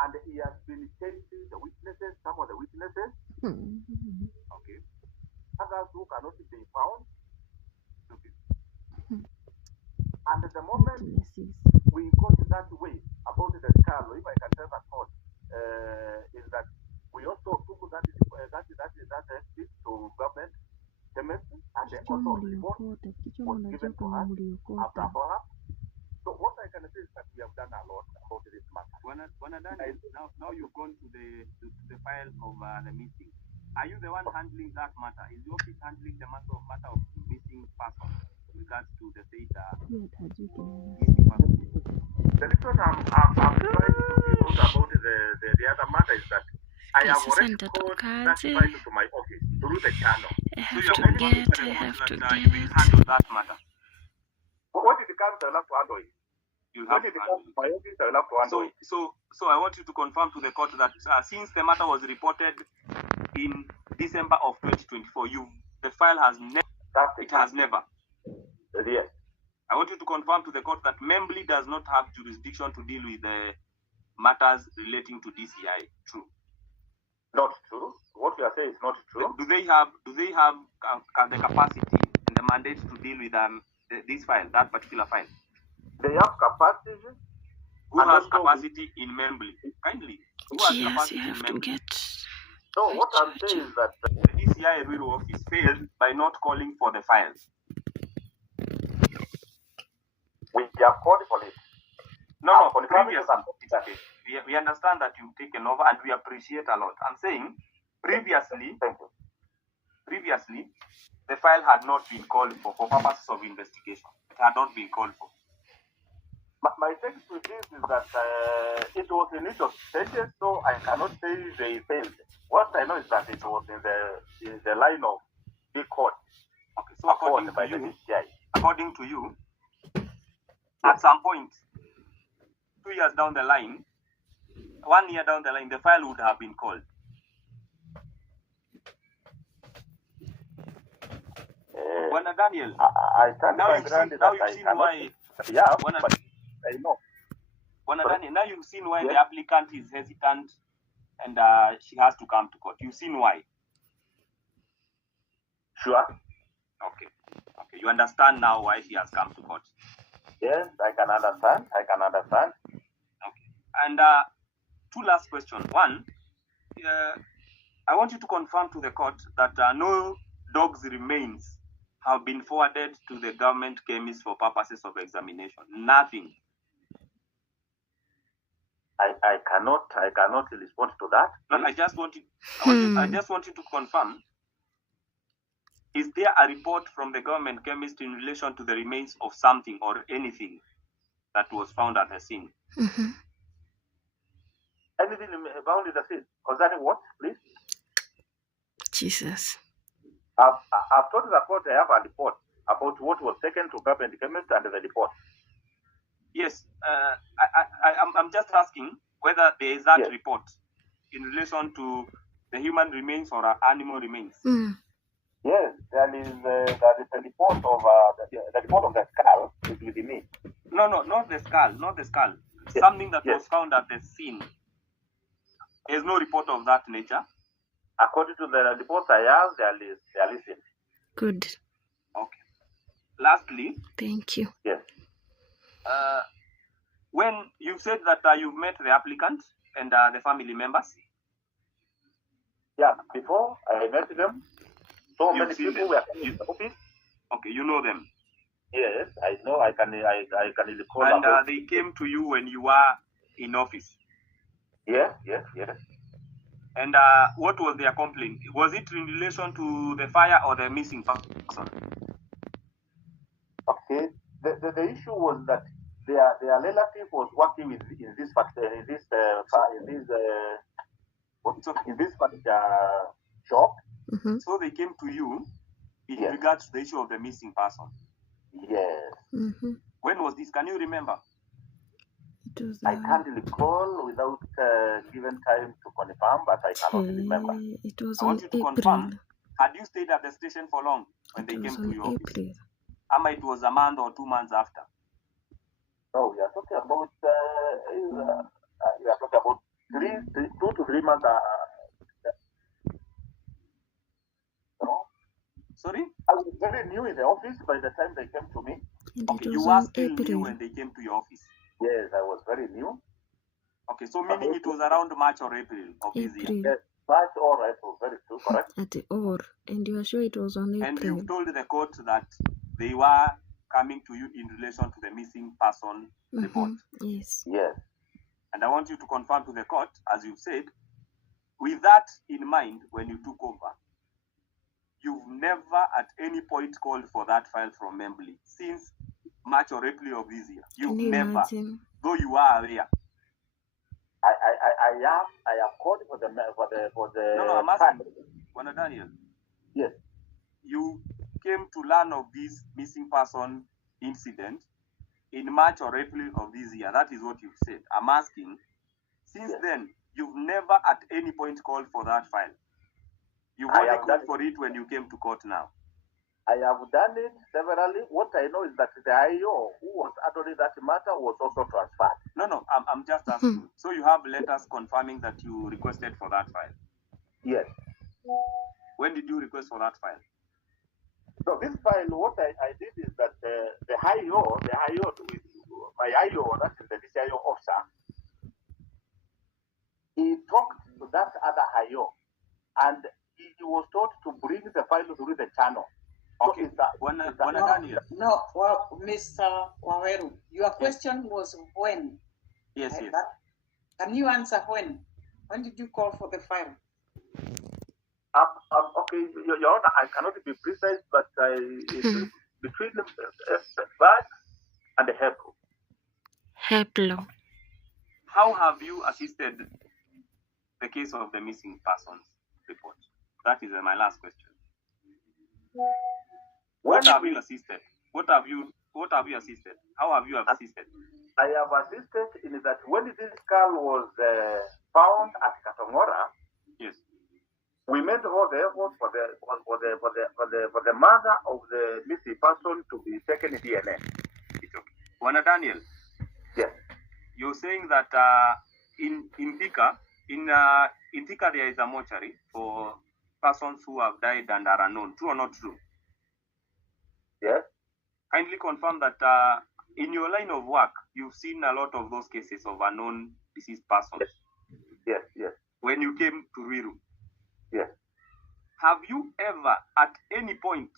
and he has been changing the witnesses, some of the witnesses. Okay. Others who cannot be found. Okay. And at the moment we got that way about the skull, if I can tell the court, is that we also took that to government chemistry, and the also report was given to us after follow-up. So what I can say is that we have done a lot. Daniel, now you've gone to the file of the missing. Are you the one handling that matter? Is your office handling the matter of missing person with regards to the said missing person? The reason I'm trying to find out about the other matter is that I have already called that file to my office through the channel. I So have you're to calling get, to I report have to that you will get. handle that matter. What did the council have to handle it? You When have did to the handle council my office have to handle it? So I want you to confirm to the court that since the matter was reported in December of 2024, the file has never. Yes. I want you to confirm to the court that Membly does not have jurisdiction to deal with the matters relating to DCI. True? Not true. What you are saying is not true. Do they have the capacity and the mandate to deal with this file, that particular file? They have capacity. Who has capacity in Membly? Kindly. Who has Yes, capacity you in have to Membly? get. So what I'm saying is that The DCI Ruiru office failed by not calling for the files. we have called for it. No, confirming previously, we understand that you've taken over and we appreciate a lot. I'm saying previously, Thank you. the file had not been called for purposes of investigation. It had not been called for. My text with this is that it was in initial stages, so I cannot say they failed. What I know is that it was in the line of big court. Okay, so according to you, at some point, 2 years down the line, 1 year down the line, the file would have been called. Bwana Daniel, I can't now you've seen why. Yeah, but I know. Bwana Daniel, now you've seen why the applicant is hesitant and she has to come to court. You've seen why. Sure. Okay. You understand now why she has come to court. Yes, I can understand. Okay. And two last questions. One, I want you to confirm to the court that no dog's remains have been forwarded to the government chemist for purposes of examination. Nothing. I cannot respond to that. No, I just want you to confirm. Is there a report from the government chemist in relation to the remains of something or anything that was found at the scene? Mm-hmm. Anything found in the scene concerning what, please? Jesus. I've told the court I have a report about what was taken to government chemist and the report. Yes, I'm just asking whether there is that report in relation to the human remains or animal remains. Mm. Yes, there is a report of the report of the skull is with me. No, not the skull. Yes. Something that was found at the scene. There's no report of that nature. According to the reports I have, they are listed. Good. Okay. Lastly. Thank you. Yes. When you said that you've met the applicant and the family members. Yeah, before I met them, so many people were in the office. Okay, you know them. Yes, I know. I can recall. And they came to you when you were in office. Yes. And what was their complaint? Was it in relation to the fire or the missing person? Okay. The issue was that their relative was working in this shop. Mm-hmm. So they came to you in regards to the issue of the missing person. Yes. Mm-hmm. When was this? Can you remember? It was, I can't recall without given time to confirm, but I cannot remember. It was I want you to April. confirm. Had you stayed at the station for long when they came to your office? Ama it was a month or 2 months after? No, we are talking about 2 to 3 months. Sorry? I was very new in the office by the time they came to me. Okay, you were still new when they came to your office? Yes, I was very new. Okay, so meaning it was around March or April of this year? Yes, March or April, very true, correct? At the or, and you are sure it was on April? And you've told the court that they were coming to you in relation to the missing person report? Yes. Yes. And I want you to confirm to the court, as you've said, with that in mind, when you took over, you've never at any point called for that file from Membly since March or April of this year. You've Can you never, imagine? though you are aware. I have called for the No, I'm asking, Bwana Daniel. Yes. You came to learn of this missing person incident in March or April of this year. That is what you've said. I'm asking, since then, you've never at any point called for that file. You've only called for it when you came to court now. I have done it severally. What I know is that the IO who was handling that matter was also transferred. No, I'm just asking. So you have letters confirming that you requested for that file? Yes. When did you request for that file? So this file, what I did is that the IO, with my IO, that is the DCIO officer, he talked to that other IO, and he was told to bring the file through the channel. Okay. No, well, Mr. Waweru, your question was when? Yes, yes. Can you answer when? When did you call for the file? Okay, Your Honor, I cannot be precise, but it's between March and April. April. How have you assisted the case of the missing persons report? That is my last question. What have you assisted? What have you assisted? How have you assisted? I have assisted in that when this girl was found at Katongora. Yes. We made all the effort for the mother of the missing person to be taken DNA. It's okay. Bwana Daniel. Yes. You're saying that in Thika there is a mortuary for persons who have died and are unknown. True or not true? Yes. Kindly confirm that in your line of work, you've seen a lot of those cases of unknown deceased persons. Yes. When you came to Ruiru. Yes. Have you ever at any point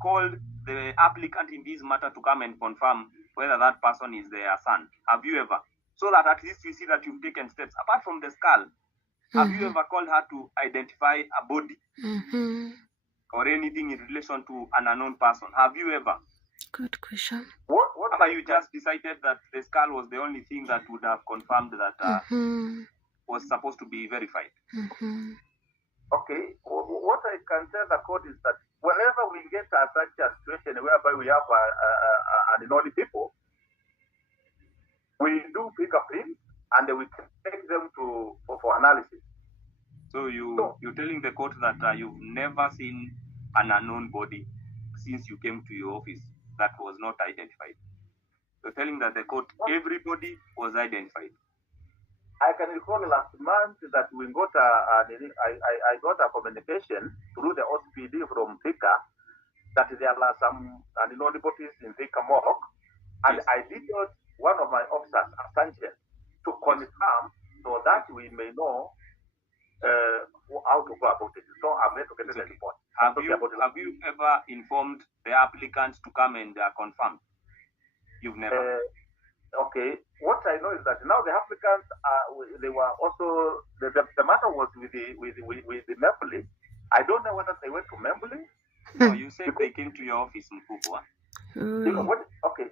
called the applicant in this matter to come and confirm whether that person is their son? Have you ever? So that at least we see that you've taken steps. Apart from the skull, have you ever called her to identify a body? Or anything in relation to an unknown person? Have you ever? Good question. What have you just decided that the skull was the only thing that would have confirmed that was supposed to be verified? Okay, what I can tell the court is that whenever we get such a situation whereby we have unknown people, we do pick up prints and we take them for analysis. So you're telling the court that you've never seen an unknown body since you came to your office that was not identified. You're telling that the court everybody was identified. I can recall last month that we got I got a communication through the OSPD from Thika that there are some unknown bodies in Thika morgue, and I did one of my officers, Sanchez, to confirm so that we may know how to go about it. So I'm going to get the report. Have you ever informed the applicants to come and confirm? You've never. Okay. What I know is that now the applicants they were also the matter was with the Membly. I don't know whether they went to Membly. No, you said they came to your office, Mkubwa.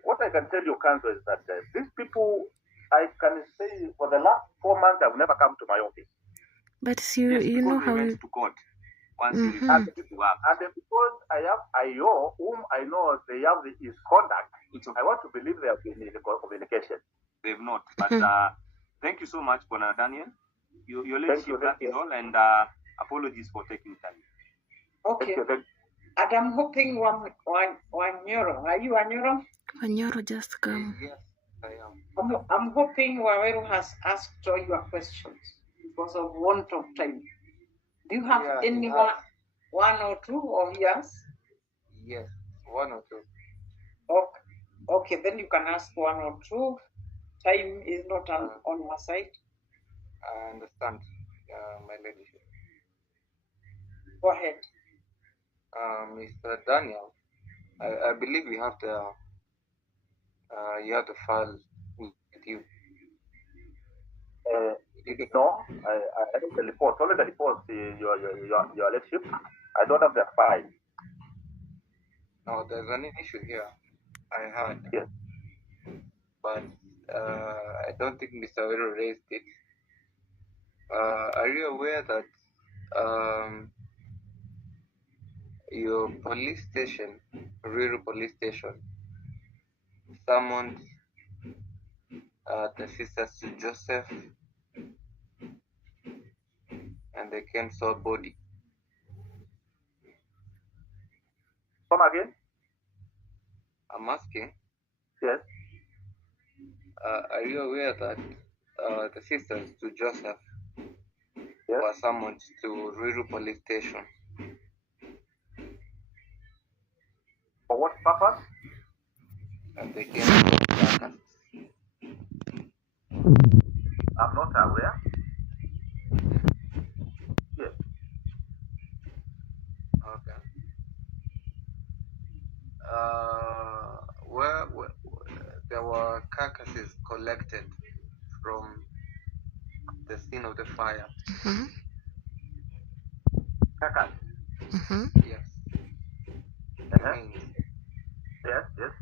What I can tell you, Counsel, is that these people, I can say for the last 4 months, have never come to my office. But you know how we went to court once you returned to work. And because I have IO, whom I know they have his contact, I want to believe they have been in the communication. They've not. But thank you so much, Bwana Daniel. Your leadership, that is all, and apologies for taking time. Okay. And I'm hoping Wanyoro. Are you Wanyoro? Wanyoro just come. Yes, I am. I'm hoping Waweru has asked all your questions because of want of time. Do you have one or two of yours? Yes, one or two. Okay, then you can ask one or two. Time is not on your side. I understand, my ladyship. Go ahead. Mr. Daniel, I believe you have the file with you. No, I don't the reports. Only the reports, your leadership. I don't have the file. No, there's an issue here. I heard. Yes. But I don't think Mr. Wero raised it. Are you aware that your police station, Ruiru police station, summoned the sisters to Joseph, and they came saw body? Come again? I'm asking. Yes. Are you aware that the sisters to Joseph Yes. were summoned to Ruiru police station? For what purpose? And they came to carcass. I'm not aware. Yes. Okay. Where there were carcasses collected from the scene of the fire. Carcass. Yes. Yes. Yes.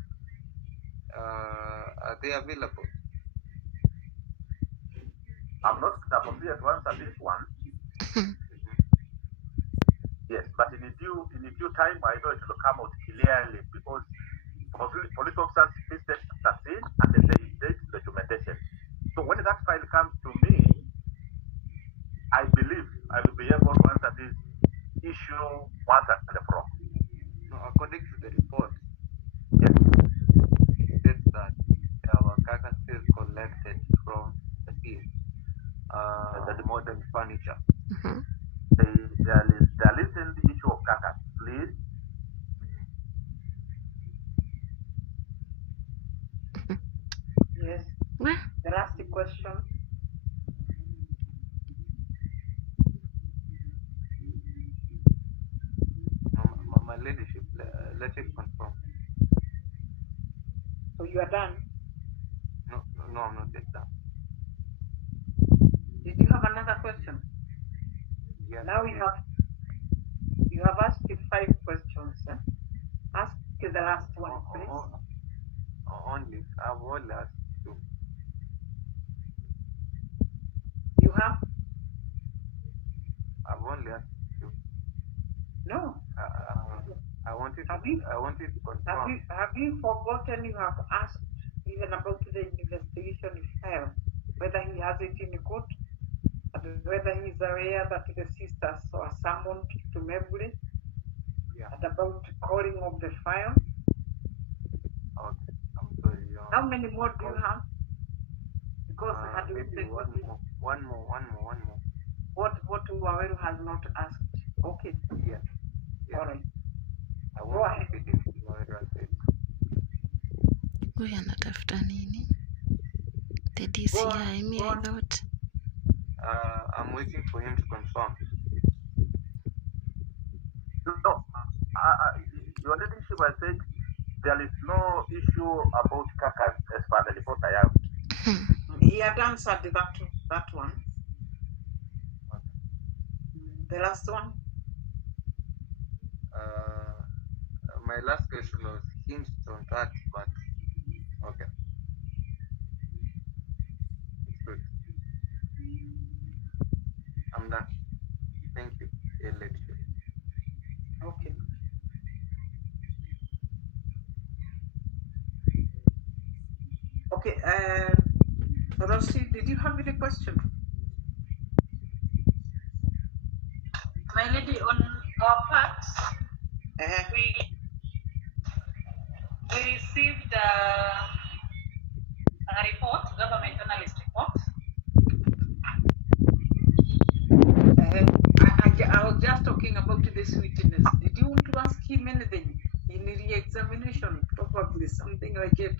Are they available? I'm not familiar to answer this one. Yes, but in a due time, I know it will come out clearly because police officers visit the scene and then they date documentation. So when that file comes to me, I believe I will be able to answer this issue once and for all. No, according to the report, Yes. it says that there were carcasses collected from the scene, the modern furniture. There isn't the issue of carcass, please. Yes. The last question. My leadership, let it confirm. So you are done. No, I'm not yet done. Did you have another question? Yes. Now you have asked 5 questions. Ask the last one, please. I've only asked 2. You have? I've only asked 2. No. I wanted Have to confirm. Have you forgotten you have asked even about the investigation file, whether he has it in court, and whether he is aware that the sisters were summoned to Mebule, and about calling of the file? Okay, I'm sorry. How many more do you have? Because maybe one more. What Waweru has not asked? Okay. Yeah. All right. Go ahead. Huyu anatafuta nini? The DCI, me I thought. I'm waiting for him to confirm. No, your leadership has said there is no issue about carcass as far as the report I have. He had answered that one. The last one? My last question was hinged on that, but okay. It's good. I'm done. Thank you. Okay. Okay, Rosie, did you have any question? My lady, on our part, we received a report, government analyst report. I was just talking about this witness. Did you want to ask him anything in re-examination? Probably something like it.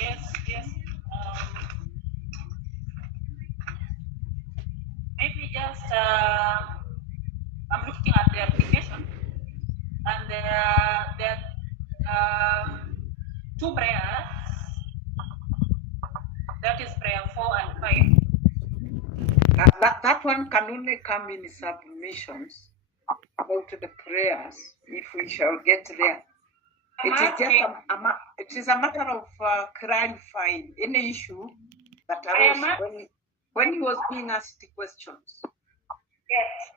Yes. Maybe just I'm looking at the application, and there are 2 prayers. That is prayer 4 and file. That one can only come in submissions about the prayers if we shall get there. It is just a matter of clarifying any issue that arose when he was being asked the questions. Yes.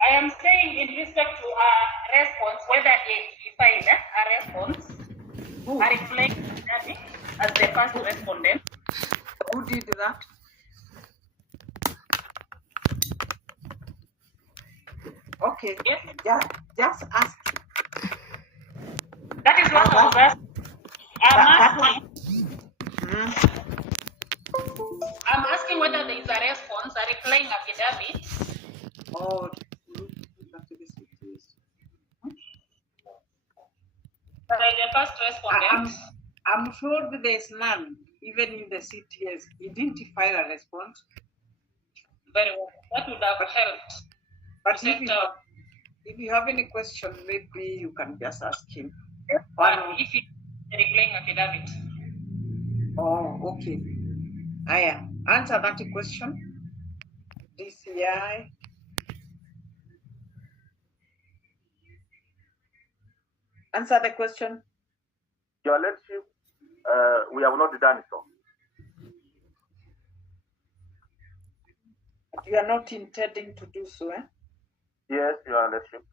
I am saying in respect to a response, whether he filed a response, a reply as the first respondent. Who did that? Okay. Yes. Yeah, just ask. That is what I was asking. I'm asking whether there is a response, a replying affidavit. Oh, By the first respondent. I'm sure that there is none, even in the CTS. He didn't file a response. Very well. That would have helped. But if you have any question, maybe you can just ask him. If he's replying affidavit. Oh, okay. Aya, answer that question. DCI. Answer the question. Your Lordship, we have not done so. You are not intending to do so, eh? Yes, Your Lordship.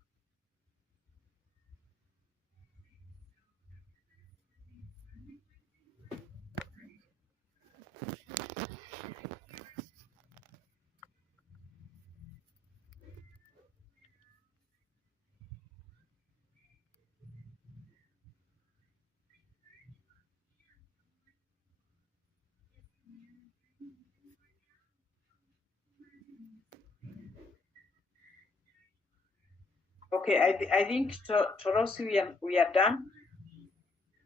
Okay, I think Torosi, we are done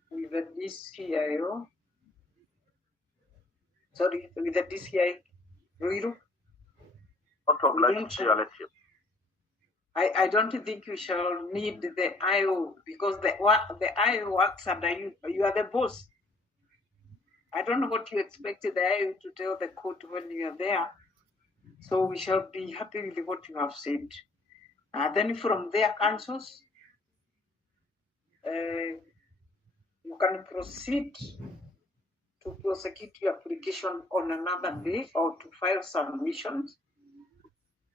with the DCIO. Sorry, with the DCI. Ruiru? I don't think you shall need the IO because the IO works under you. You are the boss. I don't know what you expected the IO to tell the court when you are there. So we shall be happy with what you have said. Then from there, councils, you can proceed to prosecute your application on another day or to file submissions.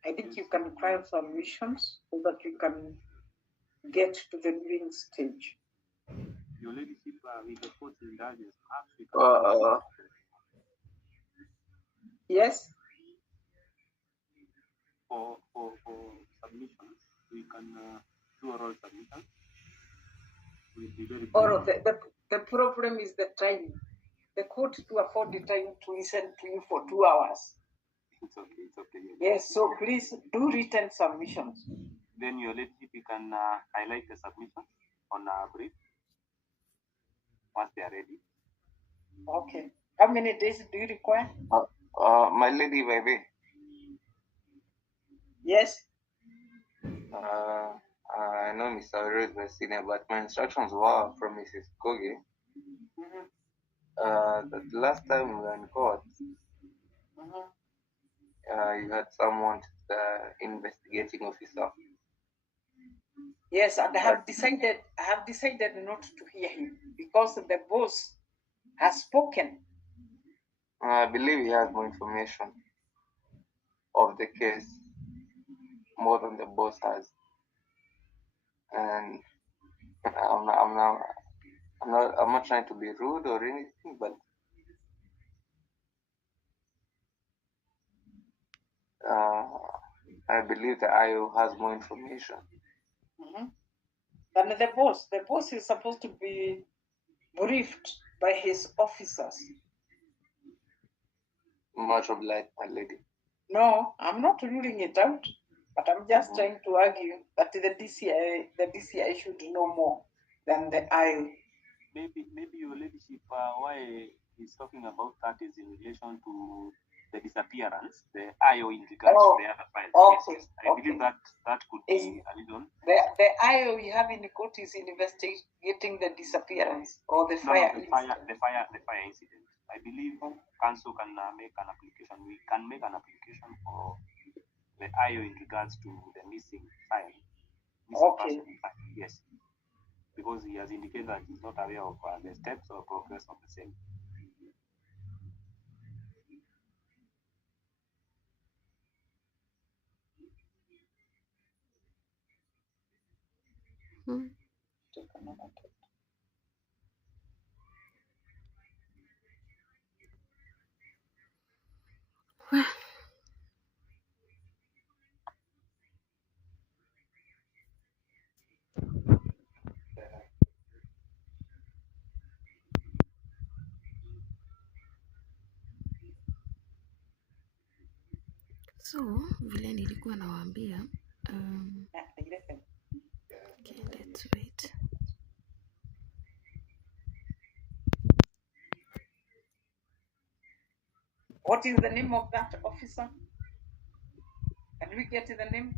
I think you can file submissions so that you can get to the viewing stage. Your Ladyship, with the court's indulgence, yes? For submissions, we can do oral submissions. The problem is the time. The court to afford the time to listen to you for 2 hours. It's okay. Yes, so please do written submissions. Then Your Ladyship, you can highlight the submissions on our brief once they are ready. Okay. How many days do you require? My lady, baby. Yes. I know Mr. Oro is the senior, but my instructions were from Mrs. Koge. The last time we were in court, you had someone, the investigating officer. Yes, and I have decided not to hear him because the boss has spoken. I believe he has more information of the case more than the boss has, and I'm not trying to be rude or anything, but I believe the IO has more information. Than the boss. The boss is supposed to be briefed by his officers. Much obliged, my lady. No, I'm not ruling it out, but I'm just trying to argue that the DCI should know more than the IO. Maybe Your Ladyship, why he's talking about that is in relation to the disappearance, the IO in regards to the other file. Okay. Yes. I believe that could be a little. The IO you have in the court is investigating the disappearance or the fire incident. The fire incident. I believe council can make an application. We can make an application for the IO in regards to the missing file. Okay. Person file. Yes, because he has indicated that he's not aware of the steps or progress of the same. So vile nilikuwa nawaambia, okay, let's wait. What is the name of that officer? Can we get the name?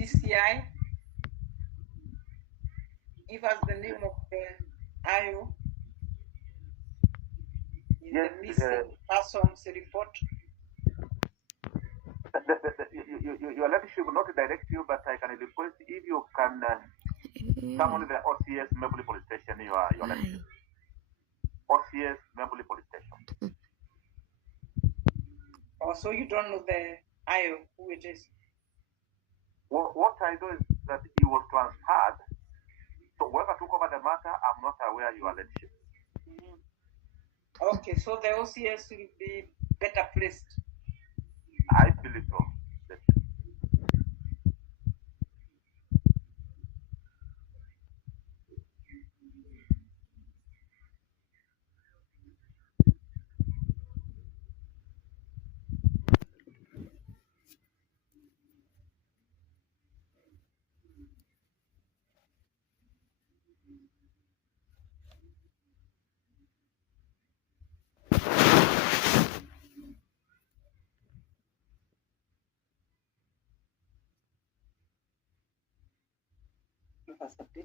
DCI? Give us the name of the IO. Yes, the missing persons report. Your leadership will not direct you, but I can request if you can summon the OCS Maple Police Station, your leadership. OCS Maple Police Station. Oh, so you don't know the IO, who it is? What I know is that he was transferred. So whoever took over the matter, I'm not aware your leadership. Okay, so the OCS will be better placed. I believe so.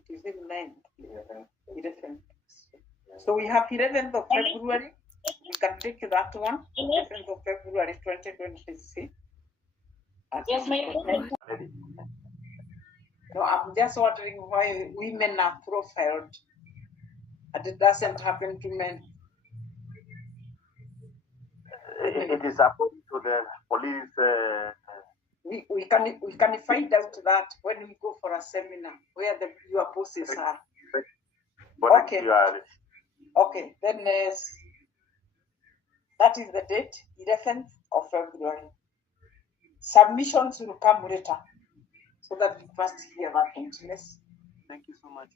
Is it 9th? 11th. So we have 11th of February. We can take that one. 11th of February 2026. Yes, my friend. No, I'm just wondering why women are profiled and it doesn't happen to men. It is according to the police. We can find out that when we go for a seminar where your bosses are. Okay. Okay, then that is the date, 11th of February. Submissions will come later so that we first hear that. Yes. Thank you so much.